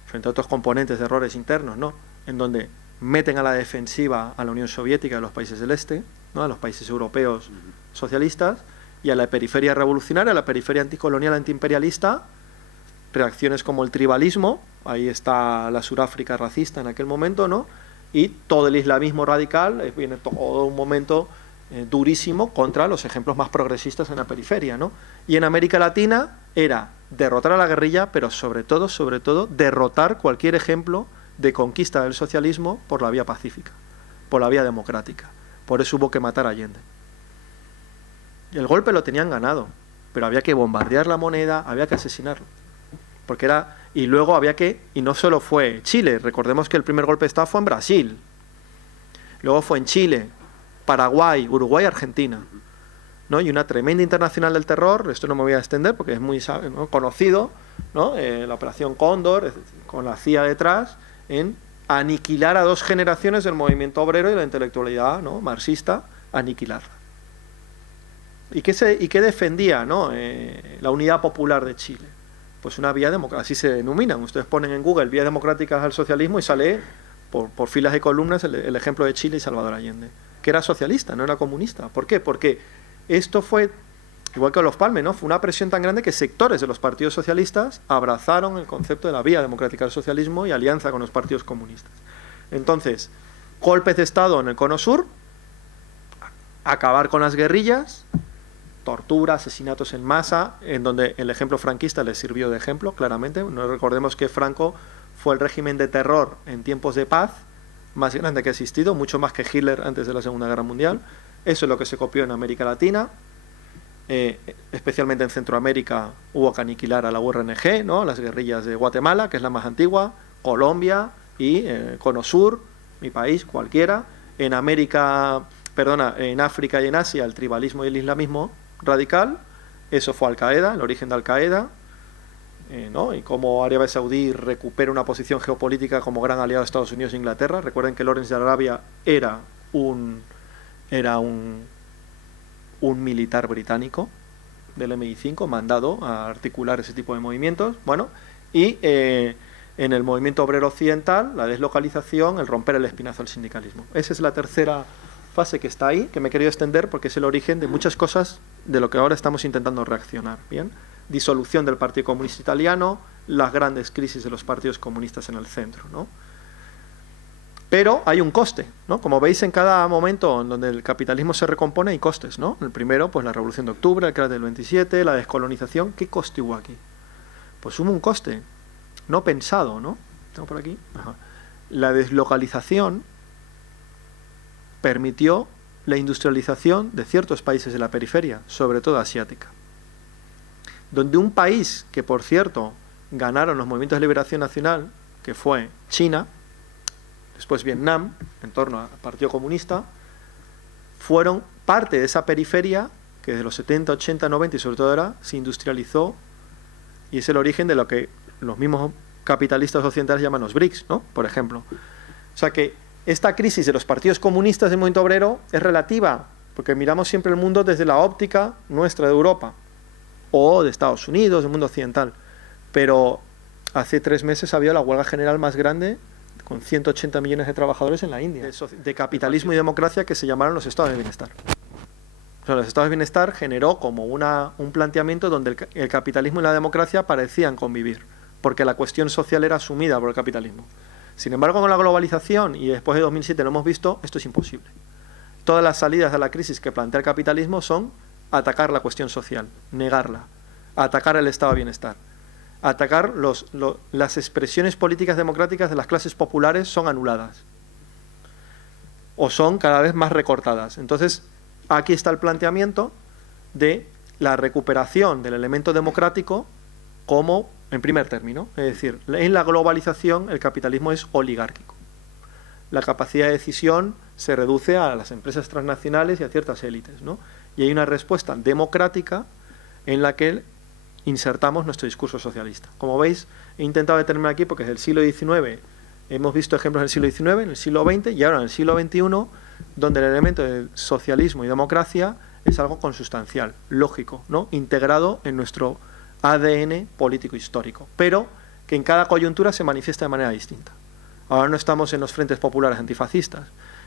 frente a otros componentes de errores internos, ¿no?, en donde meten a la defensiva a la Unión Soviética y a los países del Este, ¿no?, a los países europeos socialistas, y a la periferia revolucionaria, a la periferia anticolonial, antiimperialista, reacciones como el tribalismo, ahí está la Suráfrica racista en aquel momento, ¿no? Y todo el islamismo radical, viene todo un momento durísimo contra los ejemplos más progresistas en la periferia, ¿no? Y en América Latina era derrotar a la guerrilla, pero sobre todo, derrotar cualquier ejemplo de conquista del socialismo por la vía pacífica, por la vía democrática. Por eso hubo que matar a Allende. Y el golpe lo tenían ganado, pero había que bombardear la moneda, había que asesinarlo. Porque era, y luego había que, y no solo fue Chile, recordemos que el primer golpe de Estado fue en Brasil, luego fue en Chile, Paraguay, Uruguay, Argentina, ¿no? Y una tremenda internacional del terror, esto no me voy a extender porque es muy, ¿no?, conocido, ¿no? La Operación Cóndor, con la CIA detrás, en aniquilar a 2 generaciones del movimiento obrero y de la intelectualidad, ¿no?, marxista, aniquilarla. ¿Y qué defendía, ¿no?, la unidad popular de Chile? Pues una vía democrática, así se denominan. Ustedes ponen en Google vías democráticas al socialismo y sale por filas de columnas el ejemplo de Chile y Salvador Allende, que era socialista, no era comunista. ¿Por qué? Porque esto fue, igual que Olof Palme, ¿no?, fue una presión tan grande que sectores de los partidos socialistas abrazaron el concepto de la vía democrática del socialismo y alianza con los partidos comunistas. Entonces, golpes de Estado en el Cono Sur, acabar con las guerrillas, tortura, asesinatos en masa, en donde el ejemplo franquista les sirvió de ejemplo, claramente. No recordemos que Franco fue el régimen de terror en tiempos de paz más grande que ha existido, mucho más que Hitler antes de la Segunda Guerra Mundial. Eso es lo que se copió en América Latina, especialmente en Centroamérica hubo que aniquilar a la URNG, ¿no?, las guerrillas de Guatemala, que es la más antigua, Colombia y Cono Sur, mi país, cualquiera. En África y en Asia, el tribalismo y el islamismo radical, eso fue Al-Qaeda, el origen de Al-Qaeda, ¿no? Y cómo Arabia Saudí recupera una posición geopolítica como gran aliado de Estados Unidos e Inglaterra. Recuerden que Lawrence de Arabia era un militar británico del MI5 mandado a articular ese tipo de movimientos. Bueno, y en el movimiento obrero occidental, la deslocalización, el romper el espinazo al sindicalismo. Esa es la tercera fase que está ahí, que me he querido extender porque es el origen de muchas cosas de lo que ahora estamos intentando reaccionar. Bien, disolución del Partido Comunista Italiano, las grandes crisis de los partidos comunistas en el centro, ¿no? Pero hay un coste, ¿no? Como veis, en cada momento en donde el capitalismo se recompone hay costes, ¿no? El primero, pues la Revolución de Octubre, el crash del 27, la descolonización. ¿Qué coste hubo aquí? Pues hubo un coste no pensado, ¿no? Tengo por aquí. Ajá. La deslocalización permitió la industrialización de ciertos países de la periferia, sobre todo asiática. Donde un país que, por cierto, ganaron los movimientos de liberación nacional, que fue China, después Vietnam, en torno al Partido Comunista, fueron parte de esa periferia que desde los 70, 80, 90 y sobre todo ahora se industrializó, y es el origen de lo que los mismos capitalistas occidentales llaman los BRICS, ¿no?, por ejemplo. O sea que esta crisis de los partidos comunistas del movimiento obrero es relativa, porque miramos siempre el mundo desde la óptica nuestra de Europa, o de Estados Unidos, del mundo occidental. Pero hace 3 meses había la huelga general más grande, con 180 millones de trabajadores en la India, de capitalismo y democracia, que se llamaron los estados de bienestar. O sea, los estados de bienestar generó como un planteamiento donde el capitalismo y la democracia parecían convivir, porque la cuestión social era asumida por el capitalismo. Sin embargo, con la globalización, y después de 2007 lo hemos visto, esto es imposible. Todas las salidas a la crisis que plantea el capitalismo son atacar la cuestión social, negarla, atacar el estado de bienestar, atacar las expresiones políticas democráticas de las clases populares son anuladas o son cada vez más recortadas. Entonces, aquí está el planteamiento de la recuperación del elemento democrático como en primer término. Es decir, en la globalización el capitalismo es oligárquico. La capacidad de decisión se reduce a las empresas transnacionales y a ciertas élites, ¿no? Y hay una respuesta democrática en la que insertamos nuestro discurso socialista. Como veis, he intentado determinar aquí porque desde el siglo XIX hemos visto ejemplos en el siglo XIX, en el siglo XX y ahora en el siglo XXI, donde el elemento de socialismo y democracia es algo consustancial, lógico, ¿no?, integrado en nuestro ADN político histórico, pero que en cada coyuntura se manifiesta de manera distinta. Ahora no estamos en los frentes populares antifascistas,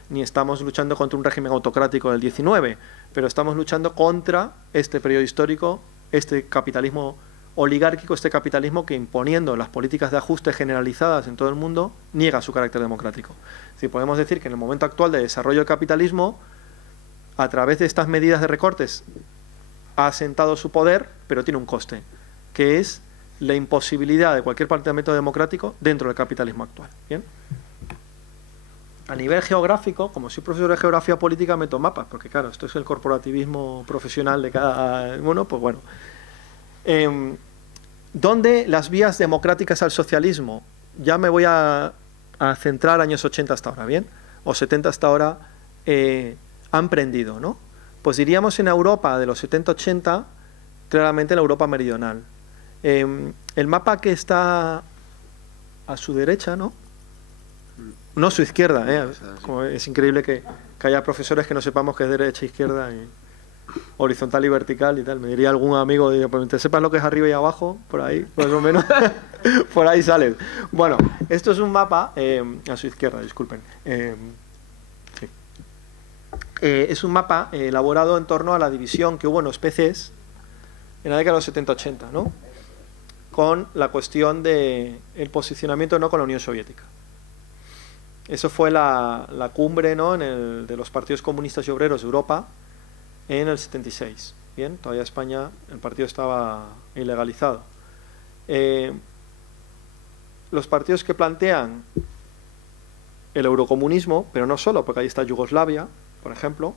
ni estamos luchando contra un régimen autocrático del 19, pero estamos luchando contra este periodo histórico, este capitalismo oligárquico este capitalismo que, imponiendo las políticas de ajuste generalizadas en todo el mundo, niega su carácter democrático. Es decir, podemos decir que en el momento actual de desarrollo del capitalismo, a través de estas medidas de recortes, ha asentado su poder, pero tiene un coste, que es la imposibilidad de cualquier planteamiento democrático dentro del capitalismo actual. ¿Bien? A nivel geográfico, como soy profesor de geografía política, meto mapas, porque claro, esto es el corporativismo profesional de cada uno, pues bueno. ¿Dónde las vías democráticas al socialismo? Ya me voy a centrar años 80 hasta ahora, ¿bien? O 70 hasta ahora han prendido, ¿no? Pues diríamos en Europa de los 70-80, claramente la Europa meridional. El mapa que está a su derecha, ¿no? No su izquierda, como es increíble que haya profesores que no sepamos qué es derecha, izquierda, y horizontal y vertical y tal. Me diría algún amigo, pues te sepas lo que es arriba y abajo, por ahí, más o menos, por ahí sales. Bueno, esto es un mapa, a su izquierda, disculpen. Sí. Es un mapa elaborado en torno a la división que hubo en los PCs en la década de los 70-80, ¿no? Con la cuestión del posicionamiento no con la Unión Soviética. Eso fue la cumbre, ¿no? de los partidos comunistas y obreros de Europa en el 76. Bien, todavía España, el partido estaba ilegalizado. Los partidos que plantean el eurocomunismo, pero no solo, porque ahí está Yugoslavia, por ejemplo,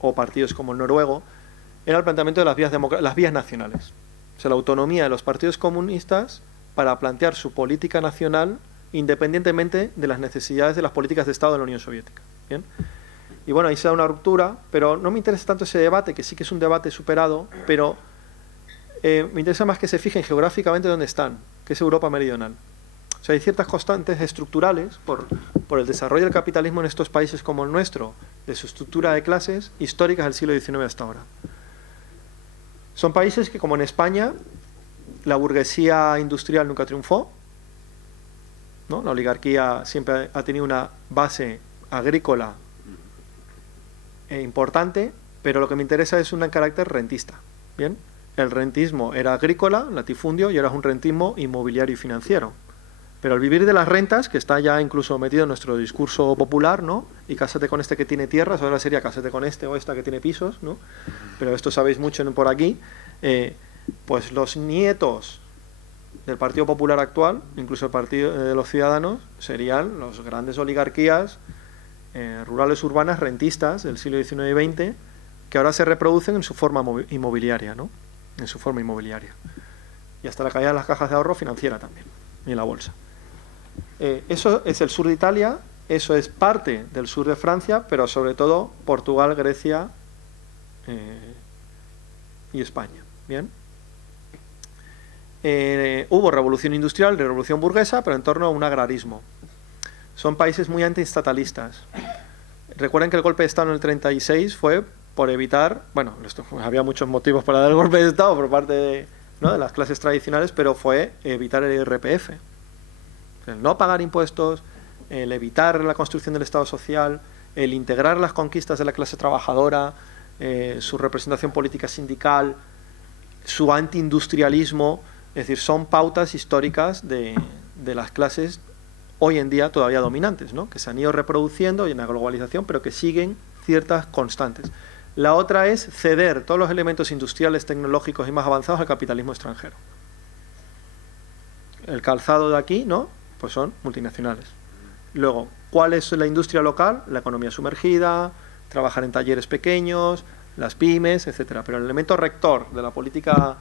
o partidos como el noruego, era el planteamiento de las vías nacionales. O sea, la autonomía de los partidos comunistas para plantear su política nacional independientemente de las necesidades de las políticas de Estado de la Unión Soviética. ¿Bien? Y bueno, ahí se da una ruptura, pero no me interesa tanto ese debate, que sí que es un debate superado, pero me interesa más que se fijen geográficamente dónde están, que es Europa meridional. O sea, hay ciertas constantes estructurales por el desarrollo del capitalismo en estos países como el nuestro, de su estructura de clases históricas del siglo XIX hasta ahora. Son países que, como en España, la burguesía industrial nunca triunfó, ¿no? La oligarquía siempre ha tenido una base agrícola importante, pero lo que me interesa es un carácter rentista. ¿Bien? El rentismo era agrícola, latifundio, y ahora es un rentismo inmobiliario y financiero. Pero el vivir de las rentas, que está ya incluso metido en nuestro discurso popular, ¿no? Y cásate con este que tiene tierras, ahora sería cásate con este o esta que tiene pisos, ¿no? Pero esto sabéis mucho por aquí. Pues los nietos del Partido Popular actual, incluso el Partido de los Ciudadanos, serían las grandes oligarquías rurales urbanas rentistas del siglo XIX y XX, que ahora se reproducen en su forma inmobiliaria, ¿no? En su forma inmobiliaria. Y hasta la caída de las cajas de ahorro financiera también, y la bolsa. Eso es el sur de Italia, eso es parte del sur de Francia, pero sobre todo Portugal, Grecia y España. ¿Bien? Hubo revolución industrial, revolución burguesa, pero en torno a un agrarismo. Son países muy antiestatalistas. Recuerden que el golpe de Estado en el 36 fue por evitar, bueno, había muchos motivos para dar el golpe de Estado por parte de las clases tradicionales, pero fue evitar el IRPF. El no pagar impuestos, el evitar la construcción del Estado social, el integrar las conquistas de la clase trabajadora, su representación política sindical, su antiindustrialismo. Es decir, son pautas históricas de las clases hoy en día todavía dominantes, ¿no? Que se han ido reproduciendo en la globalización, pero que siguen ciertas constantes. La otra es ceder todos los elementos industriales, tecnológicos y más avanzados al capitalismo extranjero. El calzado de aquí, ¿no? Pues son multinacionales. Luego, ¿cuál es la industria local? La economía sumergida, trabajar en talleres pequeños, las pymes, etcétera. Pero el elemento rector de la política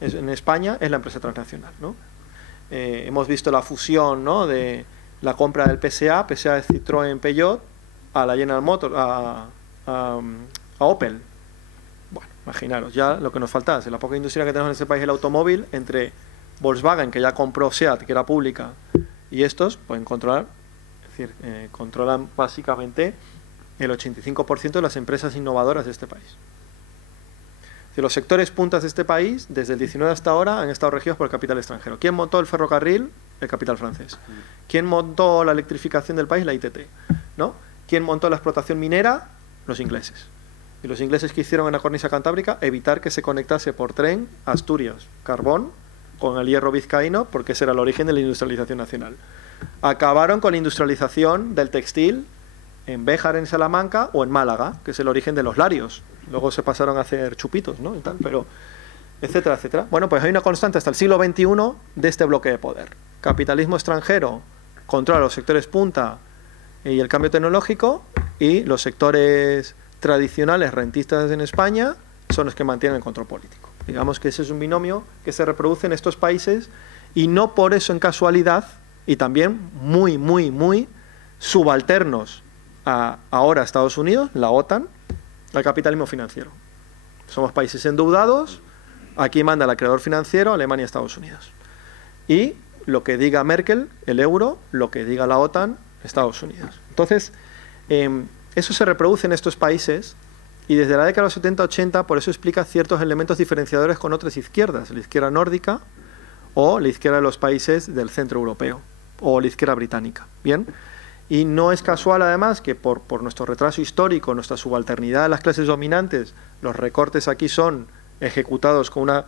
en España es la empresa transnacional, ¿no? Hemos visto la fusión, ¿no? De la compra del PSA es Citroën Peugeot, a la General Motors, a Opel. Bueno, imaginaros, ya lo que nos falta es la poca industria que tenemos en este país, el automóvil, entre Volkswagen, que ya compró SEAT, que era pública, y estos pueden controlar, es decir, controlan básicamente el 85% de las empresas innovadoras de este país. De los sectores puntas de este país, desde el 19 hasta ahora, han estado regidos por el capital extranjero. ¿Quién montó el ferrocarril? El capital francés. ¿Quién montó la electrificación del país? La ITT. ¿No? ¿Quién montó la explotación minera? Los ingleses. ¿Y los ingleses qué hicieron en la cornisa cantábrica? Evitar que se conectase por tren a Asturias, carbón, con el hierro vizcaíno, porque ese era el origen de la industrialización nacional. Acabaron con la industrialización del textil en Béjar, en Salamanca, o en Málaga, que es el origen de los larios. Luego se pasaron a hacer chupitos, ¿no? Y tal, pero etcétera, etcétera. Bueno, pues hay una constante hasta el siglo XXI de este bloque de poder. Capitalismo extranjero controla los sectores punta y el cambio tecnológico, y los sectores tradicionales rentistas en España son los que mantienen el control político. Digamos que ese es un binomio que se reproduce en estos países, y no por eso en casualidad, y también muy, muy, muy subalternos a ahora Estados Unidos, la OTAN, al capitalismo financiero. Somos países endeudados, aquí manda el acreedor financiero, Alemania y Estados Unidos. Y lo que diga Merkel, el euro, lo que diga la OTAN, Estados Unidos. Entonces, eso se reproduce en estos países, y desde la década de los 70-80 por eso explica ciertos elementos diferenciadores con otras izquierdas, la izquierda nórdica o la izquierda de los países del centro europeo o la izquierda británica. Bien, y no es casual además que por nuestro retraso histórico, nuestra subalternidad de las clases dominantes, los recortes aquí son ejecutados con una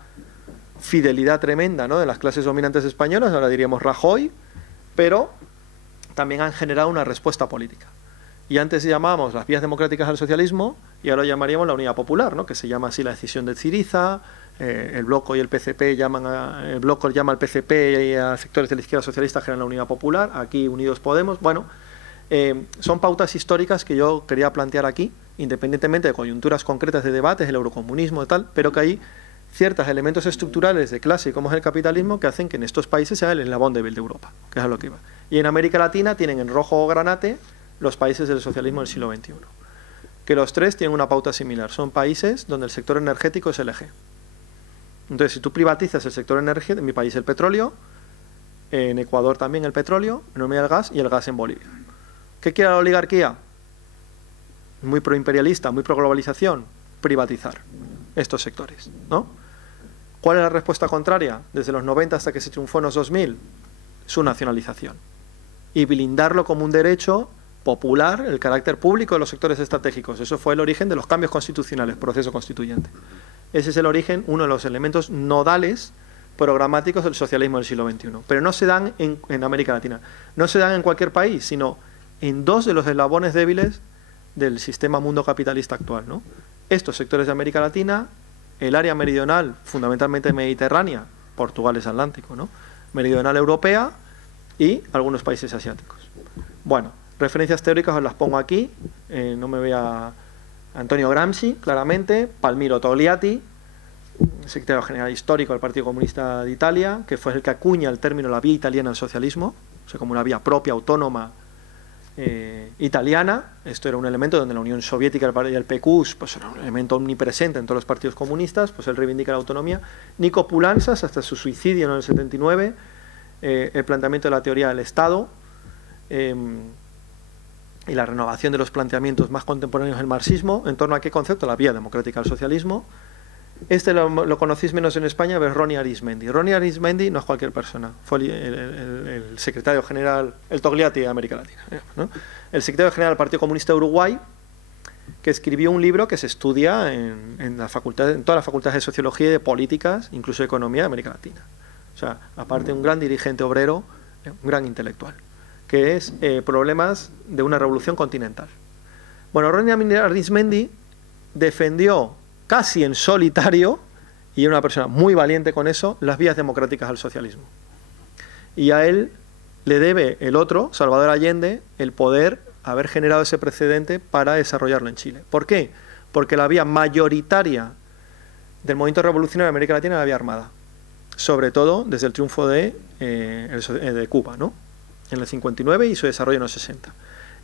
fidelidad tremenda, ¿no?, de las clases dominantes españolas, ahora diríamos Rajoy, pero también han generado una respuesta política. Y antes llamábamos las vías democráticas al socialismo, y ahora llamaríamos la Unidad Popular, ¿no?, que se llama así la decisión de Syriza. El Bloco y el PCP el Bloco llama al PCP y a sectores de la izquierda socialista generan la Unidad Popular, aquí Unidos Podemos. Bueno, son pautas históricas que yo quería plantear aquí, independientemente de coyunturas concretas de debates, el eurocomunismo y tal, pero que hay ciertos elementos estructurales de clase, como es el capitalismo, que hacen que en estos países sea el eslabón débil de Europa, que es a lo que iba. Y en América Latina tienen en rojo o granate los países del socialismo del siglo XXI, que los tres tienen una pauta similar. Son países donde el sector energético es el eje. Entonces, si tú privatizas el sector energético, en mi país el petróleo, en Ecuador también el petróleo, en Colombia el gas, y el gas en Bolivia. ¿Qué quiere la oligarquía? Muy proimperialista, muy pro-globalización, privatizar estos sectores, ¿no? ¿Cuál es la respuesta contraria? Desde los 90 hasta que se triunfó en los 2000, su nacionalización. Y blindarlo como un derecho popular, el carácter público de los sectores estratégicos. Eso fue el origen de los cambios constitucionales, proceso constituyente. Ese es el origen, uno de los elementos nodales programáticos del socialismo del siglo XXI. Pero no se dan en América Latina, no se dan en cualquier país, sino en dos de los eslabones débiles del sistema mundo capitalista actual, ¿no? Estos sectores de América Latina, el área meridional, fundamentalmente mediterránea, Portugal es atlántico, ¿no?, meridional europea, y algunos países asiáticos. Bueno, referencias teóricas os las pongo aquí, no me voy a... Antonio Gramsci, claramente, Palmiro Togliatti, secretario general histórico del Partido Comunista de Italia, que fue el que acuña el término la vía italiana al socialismo, o sea, como una vía propia, autónoma, italiana. Esto era un elemento donde la Unión Soviética y el PQS pues era un elemento omnipresente en todos los partidos comunistas, pues él reivindica la autonomía. Nico Poulantzas, hasta su suicidio en el 79, el planteamiento de la teoría del Estado, y la renovación de los planteamientos más contemporáneos del marxismo, en torno a qué concepto, la vía democrática al socialismo. Este lo conocéis menos en España, pero es Ronnie Arismendi. Ronnie Arismendi no es cualquier persona, fue el secretario general, el Togliatti de América Latina, ¿no?, el secretario general del Partido Comunista de Uruguay, que escribió un libro que se estudia en todas las facultades de Sociología y de Políticas, incluso de Economía de América Latina. O sea, aparte un gran dirigente obrero, un gran intelectual, que es problemas de una revolución continental. Bueno, Ronnie Arismendi defendió casi en solitario, y era una persona muy valiente con eso, las vías democráticas al socialismo. Y a él le debe el otro, Salvador Allende, el poder haber generado ese precedente para desarrollarlo en Chile. ¿Por qué? Porque la vía mayoritaria del movimiento revolucionario en América Latina era la vía armada, sobre todo desde el triunfo de Cuba, ¿no?, en el 59, y su desarrollo en los 60.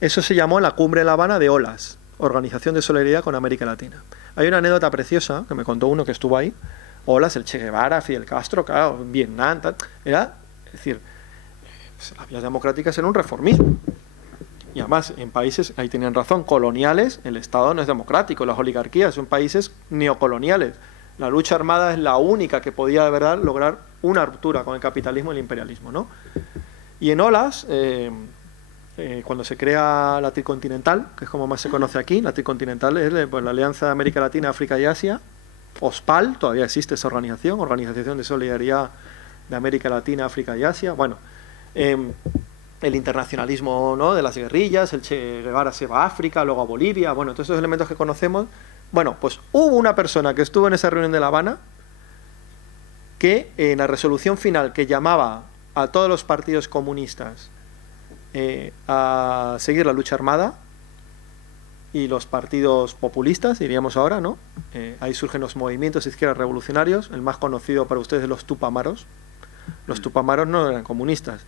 Eso se llamó la Cumbre de La Habana de OLAS, Organización de Solidaridad con América Latina. Hay una anécdota preciosa que me contó uno que estuvo ahí. OLAS, el Che Guevara, Fidel Castro, claro, Vietnam, tal. Es decir, las vías democráticas eran un reformismo. Y además, en países, ahí tenían razón, coloniales, el Estado no es democrático, las oligarquías son países neocoloniales. La lucha armada es la única que podía de verdad lograr una ruptura con el capitalismo y el imperialismo, ¿no? Y en OLAS, cuando se crea la Tricontinental, que es como más se conoce aquí, la Tricontinental es pues, la Alianza de América Latina, África y Asia, OSPAL, todavía existe esa organización, Organización de Solidaridad de América Latina, África y Asia. Bueno, el internacionalismo, ¿no?, de las guerrillas, el Che Guevara se va a África, luego a Bolivia, bueno, todos esos elementos que conocemos. Bueno, pues hubo una persona que estuvo en esa reunión de La Habana que en la resolución final que llamaba a todos los partidos comunistas a seguir la lucha armada y los partidos populistas, diríamos ahora, ¿no? Ahí surgen los movimientos de izquierda revolucionarios, el más conocido para ustedes es los Tupamaros. Los Tupamaros no eran comunistas.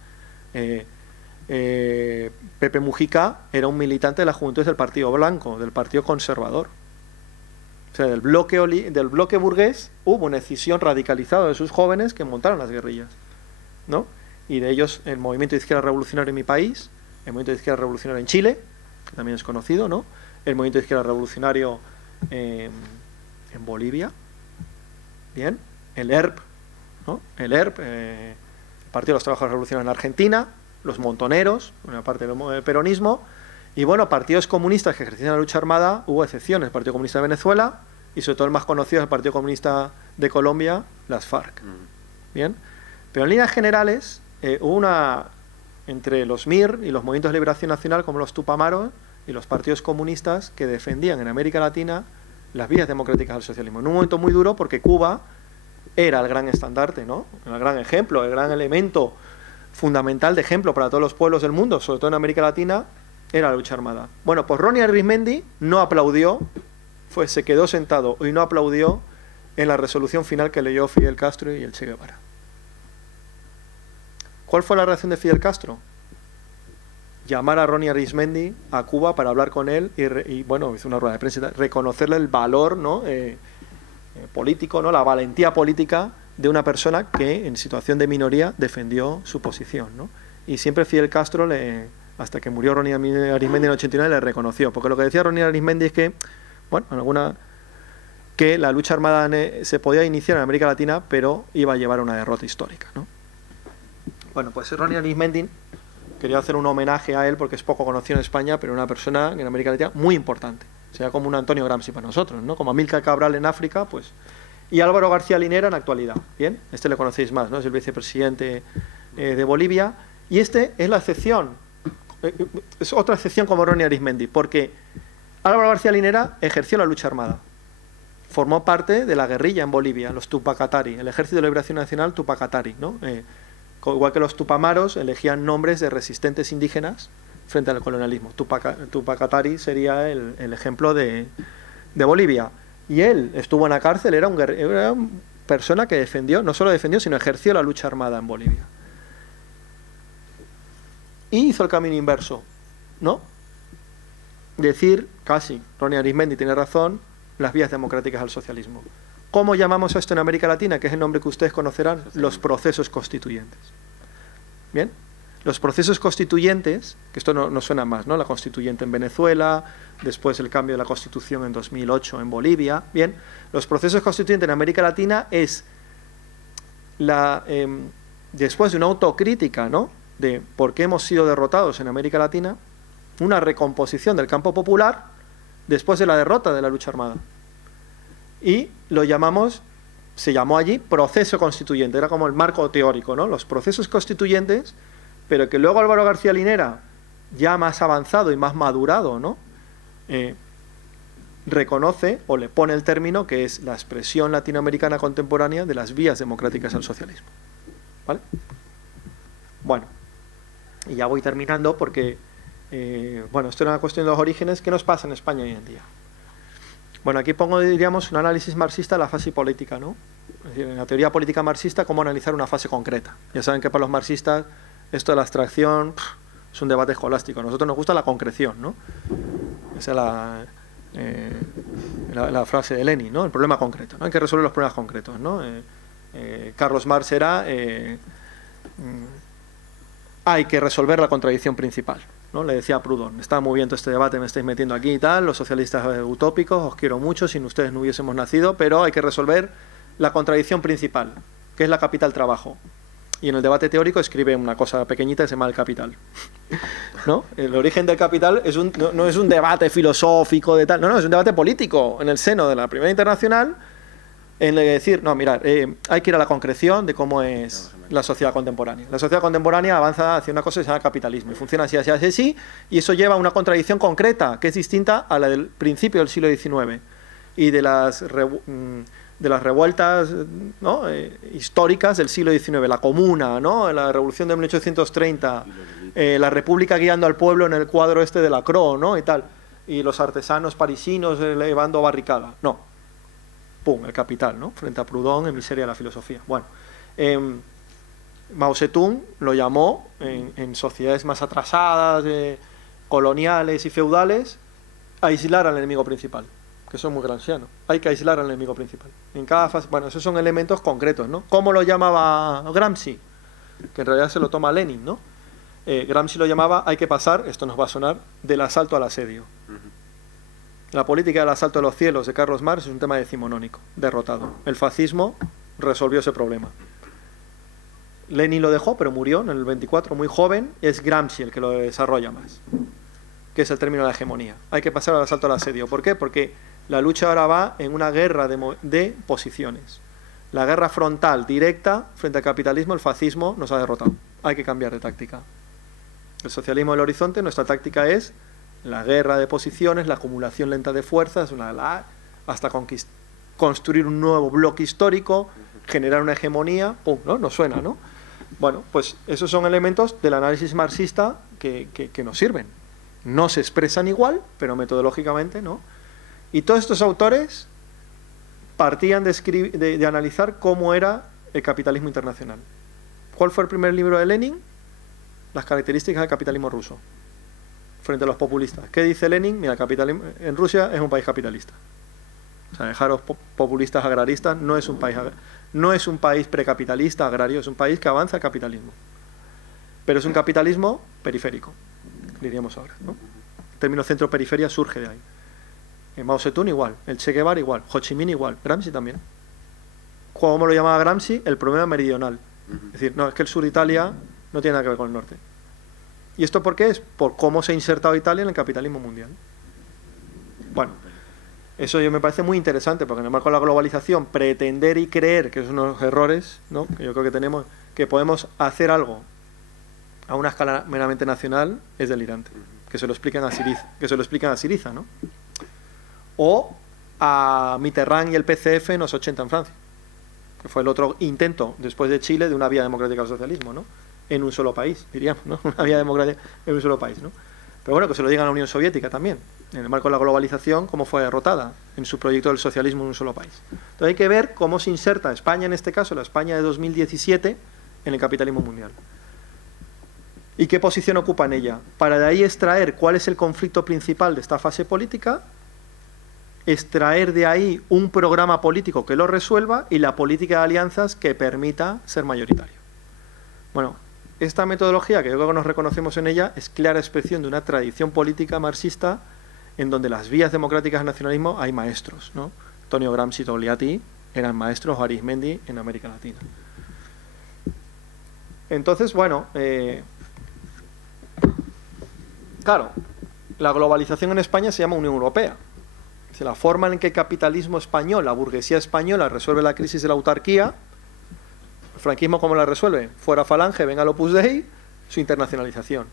Pepe Mujica era un militante de la juventud del Partido Blanco, del Partido Conservador. O sea, del bloque burgués hubo una escisión radicalizada de sus jóvenes que montaron las guerrillas, ¿no? Y de ellos el movimiento de izquierda revolucionario en mi país, el movimiento de izquierda revolucionario en Chile, que también es conocido, ¿no? El movimiento de izquierda revolucionario en Bolivia, bien, el ERP, ¿no? El ERP, el Partido de los Trabajadores Revolucionarios en Argentina, los montoneros, una parte del peronismo, y bueno, partidos comunistas que ejercían la lucha armada, hubo excepciones, el Partido Comunista de Venezuela, y sobre todo el más conocido es el Partido Comunista de Colombia, las FARC. Bien, pero en líneas generales hubo una, entre los MIR y los movimientos de liberación nacional, como los Tupamaros y los partidos comunistas, que defendían en América Latina las vías democráticas del socialismo. En un momento muy duro, porque Cuba era el gran estandarte, ¿no?, el gran ejemplo, el gran elemento fundamental de ejemplo para todos los pueblos del mundo, sobre todo en América Latina, era la lucha armada. Bueno, pues Ronnie Arismendi no aplaudió, se quedó sentado y no aplaudió en la resolución final que leyó Fidel Castro y el Che Guevara. ¿Cuál fue la reacción de Fidel Castro? Llamar a Ronnie Arismendi a Cuba para hablar con él y bueno, hizo una rueda de prensa, reconocerle el valor, ¿no?, político, ¿no?, la valentía política de una persona que en situación de minoría defendió su posición, ¿no? Y siempre Fidel Castro, hasta que murió Ronnie Arismendi en el 89, le reconoció, porque lo que decía Ronnie Arismendi es que, bueno, que la lucha armada se podía iniciar en América Latina, pero iba a llevar a una derrota histórica, ¿no? Bueno, pues Ronnie Arismendi, quería hacer un homenaje a él porque es poco conocido en España, pero una persona en América Latina muy importante. O sea, como un Antonio Gramsci para nosotros, ¿no? Como Amílcar Cabral en África, pues. Y Álvaro García Linera en actualidad. Bien, este le conocéis más, ¿no? Es el vicepresidente de Bolivia. Y este es la excepción. Es otra excepción como Ronnie Arismendi, porque Álvaro García Linera ejerció la lucha armada. Formó parte de la guerrilla en Bolivia, los Tupacatari, el Ejército de Liberación Nacional Tupacatari, ¿no? Igual que los Tupamaros, elegían nombres de resistentes indígenas frente al colonialismo. Tupacatari sería el ejemplo de Bolivia. Y él estuvo en la cárcel, era una persona que defendió, no solo defendió, sino ejerció la lucha armada en Bolivia. Y hizo el camino inverso, ¿no? Decir, casi, Ronnie Arismendi tiene razón, las vías democráticas al socialismo. ¿Cómo llamamos a esto en América Latina? Que es el nombre que ustedes conocerán, los procesos constituyentes. ¿Bien? Los procesos constituyentes, que esto no suena más, ¿no? La constituyente en Venezuela, después el cambio de la Constitución en 2008 en Bolivia. Bien, los procesos constituyentes en América Latina es después de una autocrítica, ¿no?, de por qué hemos sido derrotados en América Latina, una recomposición del campo popular después de la derrota de la lucha armada. Y se llamó allí proceso constituyente, era como el marco teórico, ¿no? Los procesos constituyentes, pero que luego Álvaro García Linera, ya más avanzado y más madurado, ¿no?, reconoce o le pone el término que es la expresión latinoamericana contemporánea de las vías democráticas al socialismo. ¿Vale? Bueno, y ya voy terminando porque, bueno, esto era una cuestión de los orígenes. ¿Qué nos pasa en España hoy en día? Bueno, aquí pongo, diríamos, un análisis marxista de la fase política, ¿no? Es decir, en la teoría política marxista, cómo analizar una fase concreta. Ya saben que para los marxistas esto de la abstracción es un debate escolástico. A nosotros nos gusta la concreción, ¿no? Esa es la frase de Lenin, ¿no? El problema concreto, ¿no? Hay que resolver los problemas concretos, ¿no? Carlos Marx era hay que resolver la contradicción principal, ¿no? Le decía a Proudhon, está muy bien todo este debate, me estáis metiendo aquí y tal, los socialistas utópicos, os quiero mucho, sin ustedes no hubiésemos nacido, pero hay que resolver la contradicción principal, que es la capital trabajo. Y en el debate teórico escribe una cosa pequeñita que se llama el capital, ¿no? El origen del capital no es un debate filosófico de tal, no, es un debate político en el seno de la Primera Internacional, en decir, no, mirad, hay que ir a la concreción de cómo es la sociedad contemporánea. La sociedad contemporánea avanza hacia una cosa que se llama capitalismo y funciona así, así, así, así, y eso lleva a una contradicción concreta que es distinta a la del principio del siglo XIX y de las revueltas, ¿no? Históricas del siglo XIX, la Comuna, ¿no? La Revolución de 1830, la República guiando al pueblo en el cuadro este de Lacroix, ¿no? Y tal, y los artesanos parisinos llevando barricada. No. Pum, el capital, ¿no? Frente a Proudhon en Miseria de la filosofía. Bueno, Mao Zedong lo llamó en sociedades más atrasadas, coloniales y feudales, aislar al enemigo principal, que son muy gramscianos. Hay que aislar al enemigo principal. En cada fase, bueno, esos son elementos concretos, ¿no? ¿Cómo lo llamaba Gramsci? Que en realidad se lo toma Lenin, ¿no? Gramsci lo llamaba, hay que pasar, esto nos va a sonar, del asalto al asedio. La política del asalto a los cielos de Carlos Marx es un tema decimonónico, derrotado. El fascismo resolvió ese problema. Lenin lo dejó, pero murió en el 24, muy joven. Es Gramsci el que lo desarrolla más, que es el término de la hegemonía. Hay que pasar al asalto al asedio. ¿Por qué? Porque la lucha ahora va en una guerra de posiciones. La guerra frontal, directa, frente al capitalismo, el fascismo nos ha derrotado. Hay que cambiar de táctica. El socialismo del horizonte, nuestra táctica es la guerra de posiciones, la acumulación lenta de fuerzas, hasta construir un nuevo bloque histórico, generar una hegemonía, ¡pum!, ¿no? Nos suena, ¿no? Bueno, pues esos son elementos del análisis marxista que nos sirven. No se expresan igual, pero metodológicamente, ¿no? Y todos estos autores partían de analizar cómo era el capitalismo internacional. ¿Cuál fue el primer libro de Lenin? Las características del capitalismo ruso frente a los populistas. ¿Qué dice Lenin? Mira, el capitalismo en Rusia es un país capitalista. O sea, dejaros populistas agraristas, no es un país precapitalista, agrario, es un país que avanza al capitalismo. Pero es un capitalismo periférico, diríamos ahora, ¿no? El término centro-periferia surge de ahí. Mao Zedong igual, el Che Guevara igual, Ho Chi Minh igual, Gramsci también. ¿Cómo lo llamaba Gramsci? El problema meridional. Es decir, no, es que el sur de Italia no tiene nada que ver con el norte. ¿Y esto por qué? Es por cómo se ha insertado Italia en el capitalismo mundial. Bueno, eso me parece muy interesante, porque en el marco de la globalización, pretender y creer, que son unos errores, ¿no?, que yo creo que tenemos, que podemos hacer algo a una escala meramente nacional, es delirante. Que se lo expliquen a Syriza, ¿no? O a Mitterrand y el PCF en los 80 en Francia, que fue el otro intento, después de Chile, de una vía democrática al socialismo, ¿no? En un solo país, diríamos, ¿no? Una vía democrática en un solo país, ¿no? Pero bueno, que se lo digan a la Unión Soviética también, en el marco de la globalización, cómo fue derrotada en su proyecto del socialismo en un solo país. Entonces hay que ver cómo se inserta España, en este caso, la España de 2017, en el capitalismo mundial. ¿Y qué posición ocupa en ella? Para de ahí extraer cuál es el conflicto principal de esta fase política, extraer de ahí un programa político que lo resuelva y la política de alianzas que permita ser mayoritario. Bueno, esta metodología, que yo creo que nos reconocemos en ella, es clara expresión de una tradición política marxista en donde las vías democráticas del nacionalismo hay maestros, ¿no? Antonio Gramsci y Togliatti eran maestros, o Arizmendi en América Latina. Entonces, bueno, claro, la globalización en España se llama Unión Europea. Es decir, la forma en que el capitalismo español, la burguesía española, resuelve la crisis de la autarquía. ¿El franquismo cómo la resuelve? Fuera Falange, venga el Opus Dei, su internacionalización.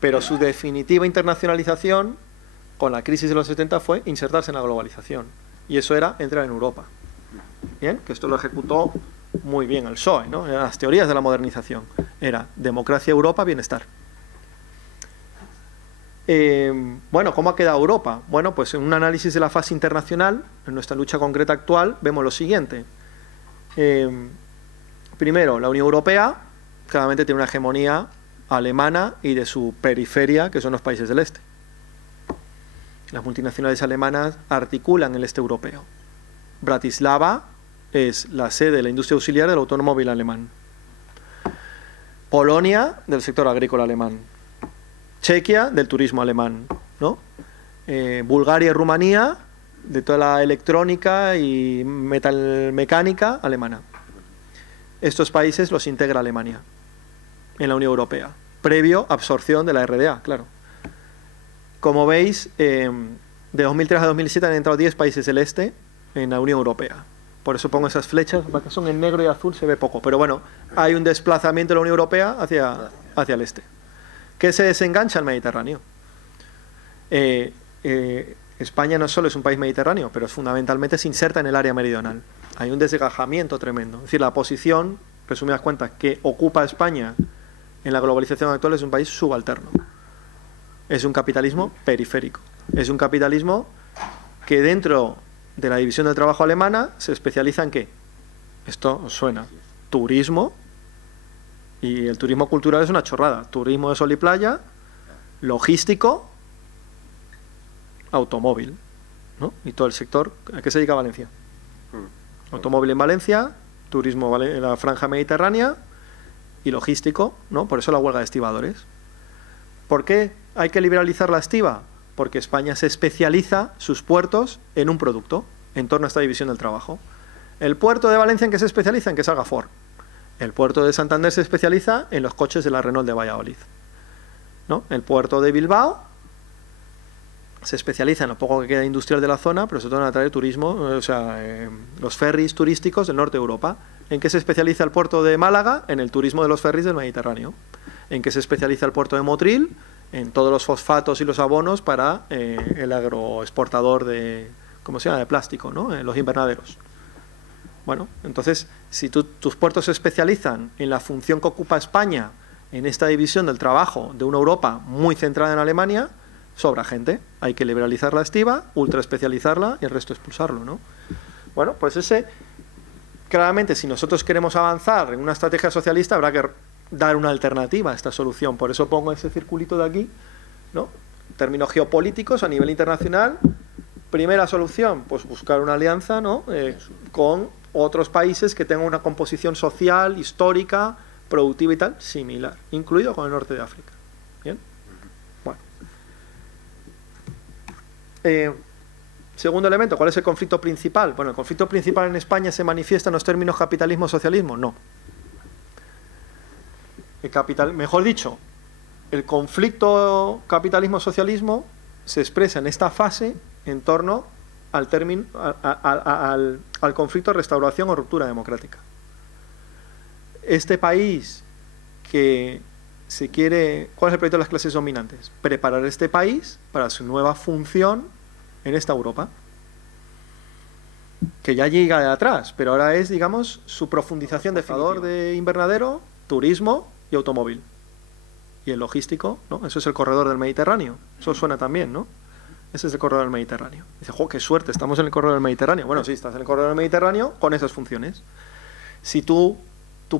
Pero su definitiva internacionalización, con la crisis de los 70, fue insertarse en la globalización. Y eso era entrar en Europa. Bien, que esto lo ejecutó muy bien el PSOE, ¿no? Eran las teorías de la modernización. Era democracia, Europa, bienestar. Bueno, ¿cómo ha quedado Europa? Bueno, pues en un análisis de la fase internacional, en nuestra lucha concreta actual, vemos lo siguiente. Primero, la Unión Europea claramente tiene una hegemonía alemana y de su periferia, que son los países del este. Las multinacionales alemanas articulan el este europeo. Bratislava es la sede de la industria auxiliar del automóvil alemán. Polonia, del sector agrícola alemán. Chequia, del turismo alemán, ¿no? Bulgaria y Rumanía, de toda la electrónica y metalmecánica alemana. Estos países los integra Alemania en la Unión Europea, previo absorción de la RDA, claro. Como veis, de 2003 a 2007 han entrado 10 países del este en la Unión Europea. Por eso pongo esas flechas, porque son en negro y azul, se ve poco. Pero bueno, hay un desplazamiento de la Unión Europea hacia el este. ¿Qué se desengancha el Mediterráneo? España no solo es un país mediterráneo, pero fundamentalmente se inserta en el área meridional. Hay un desgajamiento tremendo. Es decir, la posición, resumidas cuentas, que ocupa España en la globalización actual es un país subalterno. Es un capitalismo periférico. Es un capitalismo que dentro de la división del trabajo alemana se especializa en ¿qué? Esto os suena. Turismo. Y el turismo cultural es una chorrada. Turismo de sol y playa, logístico, automóvil, ¿no? Y todo el sector. ¿A qué se dedica Valencia? Automóvil en Valencia, turismo en la franja mediterránea y logístico, ¿no? Por eso la huelga de estibadores. ¿Por qué hay que liberalizar la estiba? Porque España se especializa sus puertos en un producto, en torno a esta división del trabajo. El puerto de Valencia, ¿en qué se especializa? En que salga Ford. El puerto de Santander se especializa en los coches de la Renault de Valladolid, ¿no? El puerto de Bilbao se especializa en lo poco que queda industrial de la zona, pero sobre todo en atraer turismo, o sea, los ferries turísticos del norte de Europa. ¿En qué se especializa el puerto de Málaga? En el turismo de los ferries del Mediterráneo. ¿En qué se especializa el puerto de Motril? En todos los fosfatos y los abonos para el agroexportador de, ¿cómo se llama?, de plástico, ¿no? Los invernaderos. Bueno, entonces, si tus puertos se especializan en la función que ocupa España en esta división del trabajo de una Europa muy centrada en Alemania, sobra gente. Hay que liberalizar la estiba, ultra especializarla y el resto expulsarlo, ¿no? Bueno, pues claramente, si nosotros queremos avanzar en una estrategia socialista, habrá que dar una alternativa a esta solución. Por eso pongo ese circulito de aquí, ¿no? Términos geopolíticos a nivel internacional. Primera solución, pues buscar una alianza, ¿no? Con otros países que tengan una composición social, histórica, productiva y tal, similar, incluido con el norte de África. ¿Bien? Bueno. Segundo elemento, ¿cuál es el conflicto principal? Bueno, el conflicto principal en España se manifiesta en los términos capitalismo-socialismo. No. Mejor dicho, el conflicto capitalismo-socialismo se expresa en esta fase en torno al conflicto de restauración o ruptura democrática. Este país que se quiere... ¿Cuál es el proyecto de las clases dominantes? Preparar este país para su nueva función en esta Europa, que ya llega de atrás, pero ahora es, digamos, su profundización de invernadero, turismo y automóvil. Y el logístico, ¿no? Eso es el corredor del Mediterráneo. Eso suena también, ¿no? Ese es el corredor del Mediterráneo. Dice, ¡jo, qué suerte! Estamos en el corredor del Mediterráneo. Bueno, sí, estás en el corredor del Mediterráneo con esas funciones. Si tu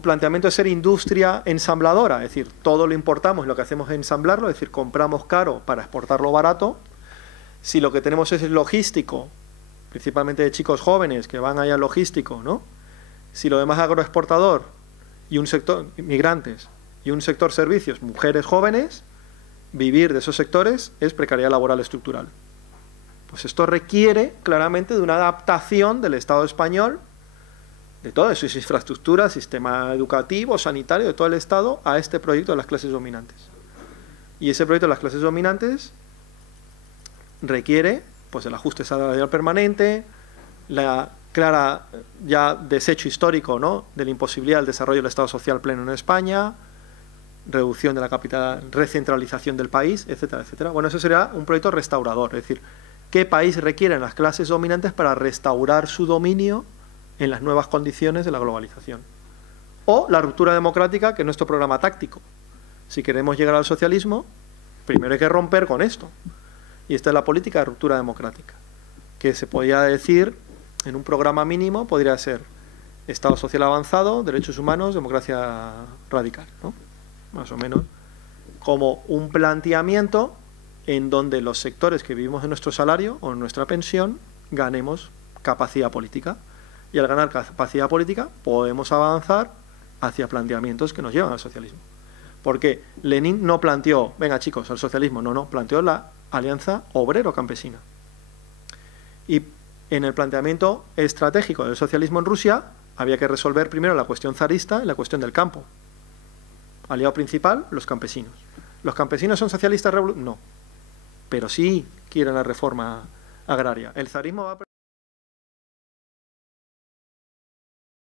planteamiento es ser industria ensambladora, es decir, todo lo importamos y lo que hacemos es ensamblarlo, es decir, compramos caro para exportarlo barato. Si lo que tenemos es el logístico, principalmente de chicos jóvenes que van allá al logístico, ¿no? Si lo demás es agroexportador y un sector, migrantes, y un sector servicios, mujeres jóvenes, vivir de esos sectores es precariedad laboral estructural. Pues esto requiere claramente de una adaptación del Estado español, de todas sus infraestructuras, sistema educativo, sanitario, de todo el Estado, a este proyecto de las clases dominantes. Y ese proyecto de las clases dominantes requiere pues el ajuste salarial permanente, la clara ya desecho histórico, ¿no?, de la imposibilidad del desarrollo del Estado social pleno en España, reducción de la capital, recentralización del país, etcétera, etcétera. Bueno, eso sería un proyecto restaurador, es decir, ¿qué país requieren las clases dominantes para restaurar su dominio en las nuevas condiciones de la globalización? O la ruptura democrática, que es nuestro programa táctico. Si queremos llegar al socialismo, primero hay que romper con esto. Y esta es la política de ruptura democrática, que se podría decir, en un programa mínimo, podría ser Estado social avanzado, derechos humanos, democracia radical, ¿no? Más o menos, como un planteamiento en donde los sectores que vivimos de nuestro salario o en nuestra pensión ganemos capacidad política. Y al ganar capacidad política podemos avanzar hacia planteamientos que nos llevan al socialismo. Porque Lenin no planteó, venga chicos, al socialismo, no, planteó la alianza obrero-campesina. Y en el planteamiento estratégico del socialismo en Rusia había que resolver primero la cuestión zarista y la cuestión del campo. Aliado principal, los campesinos. ¿Los campesinos son socialistas revolucionarios? No. Pero sí quieren la reforma agraria. El zarismo va a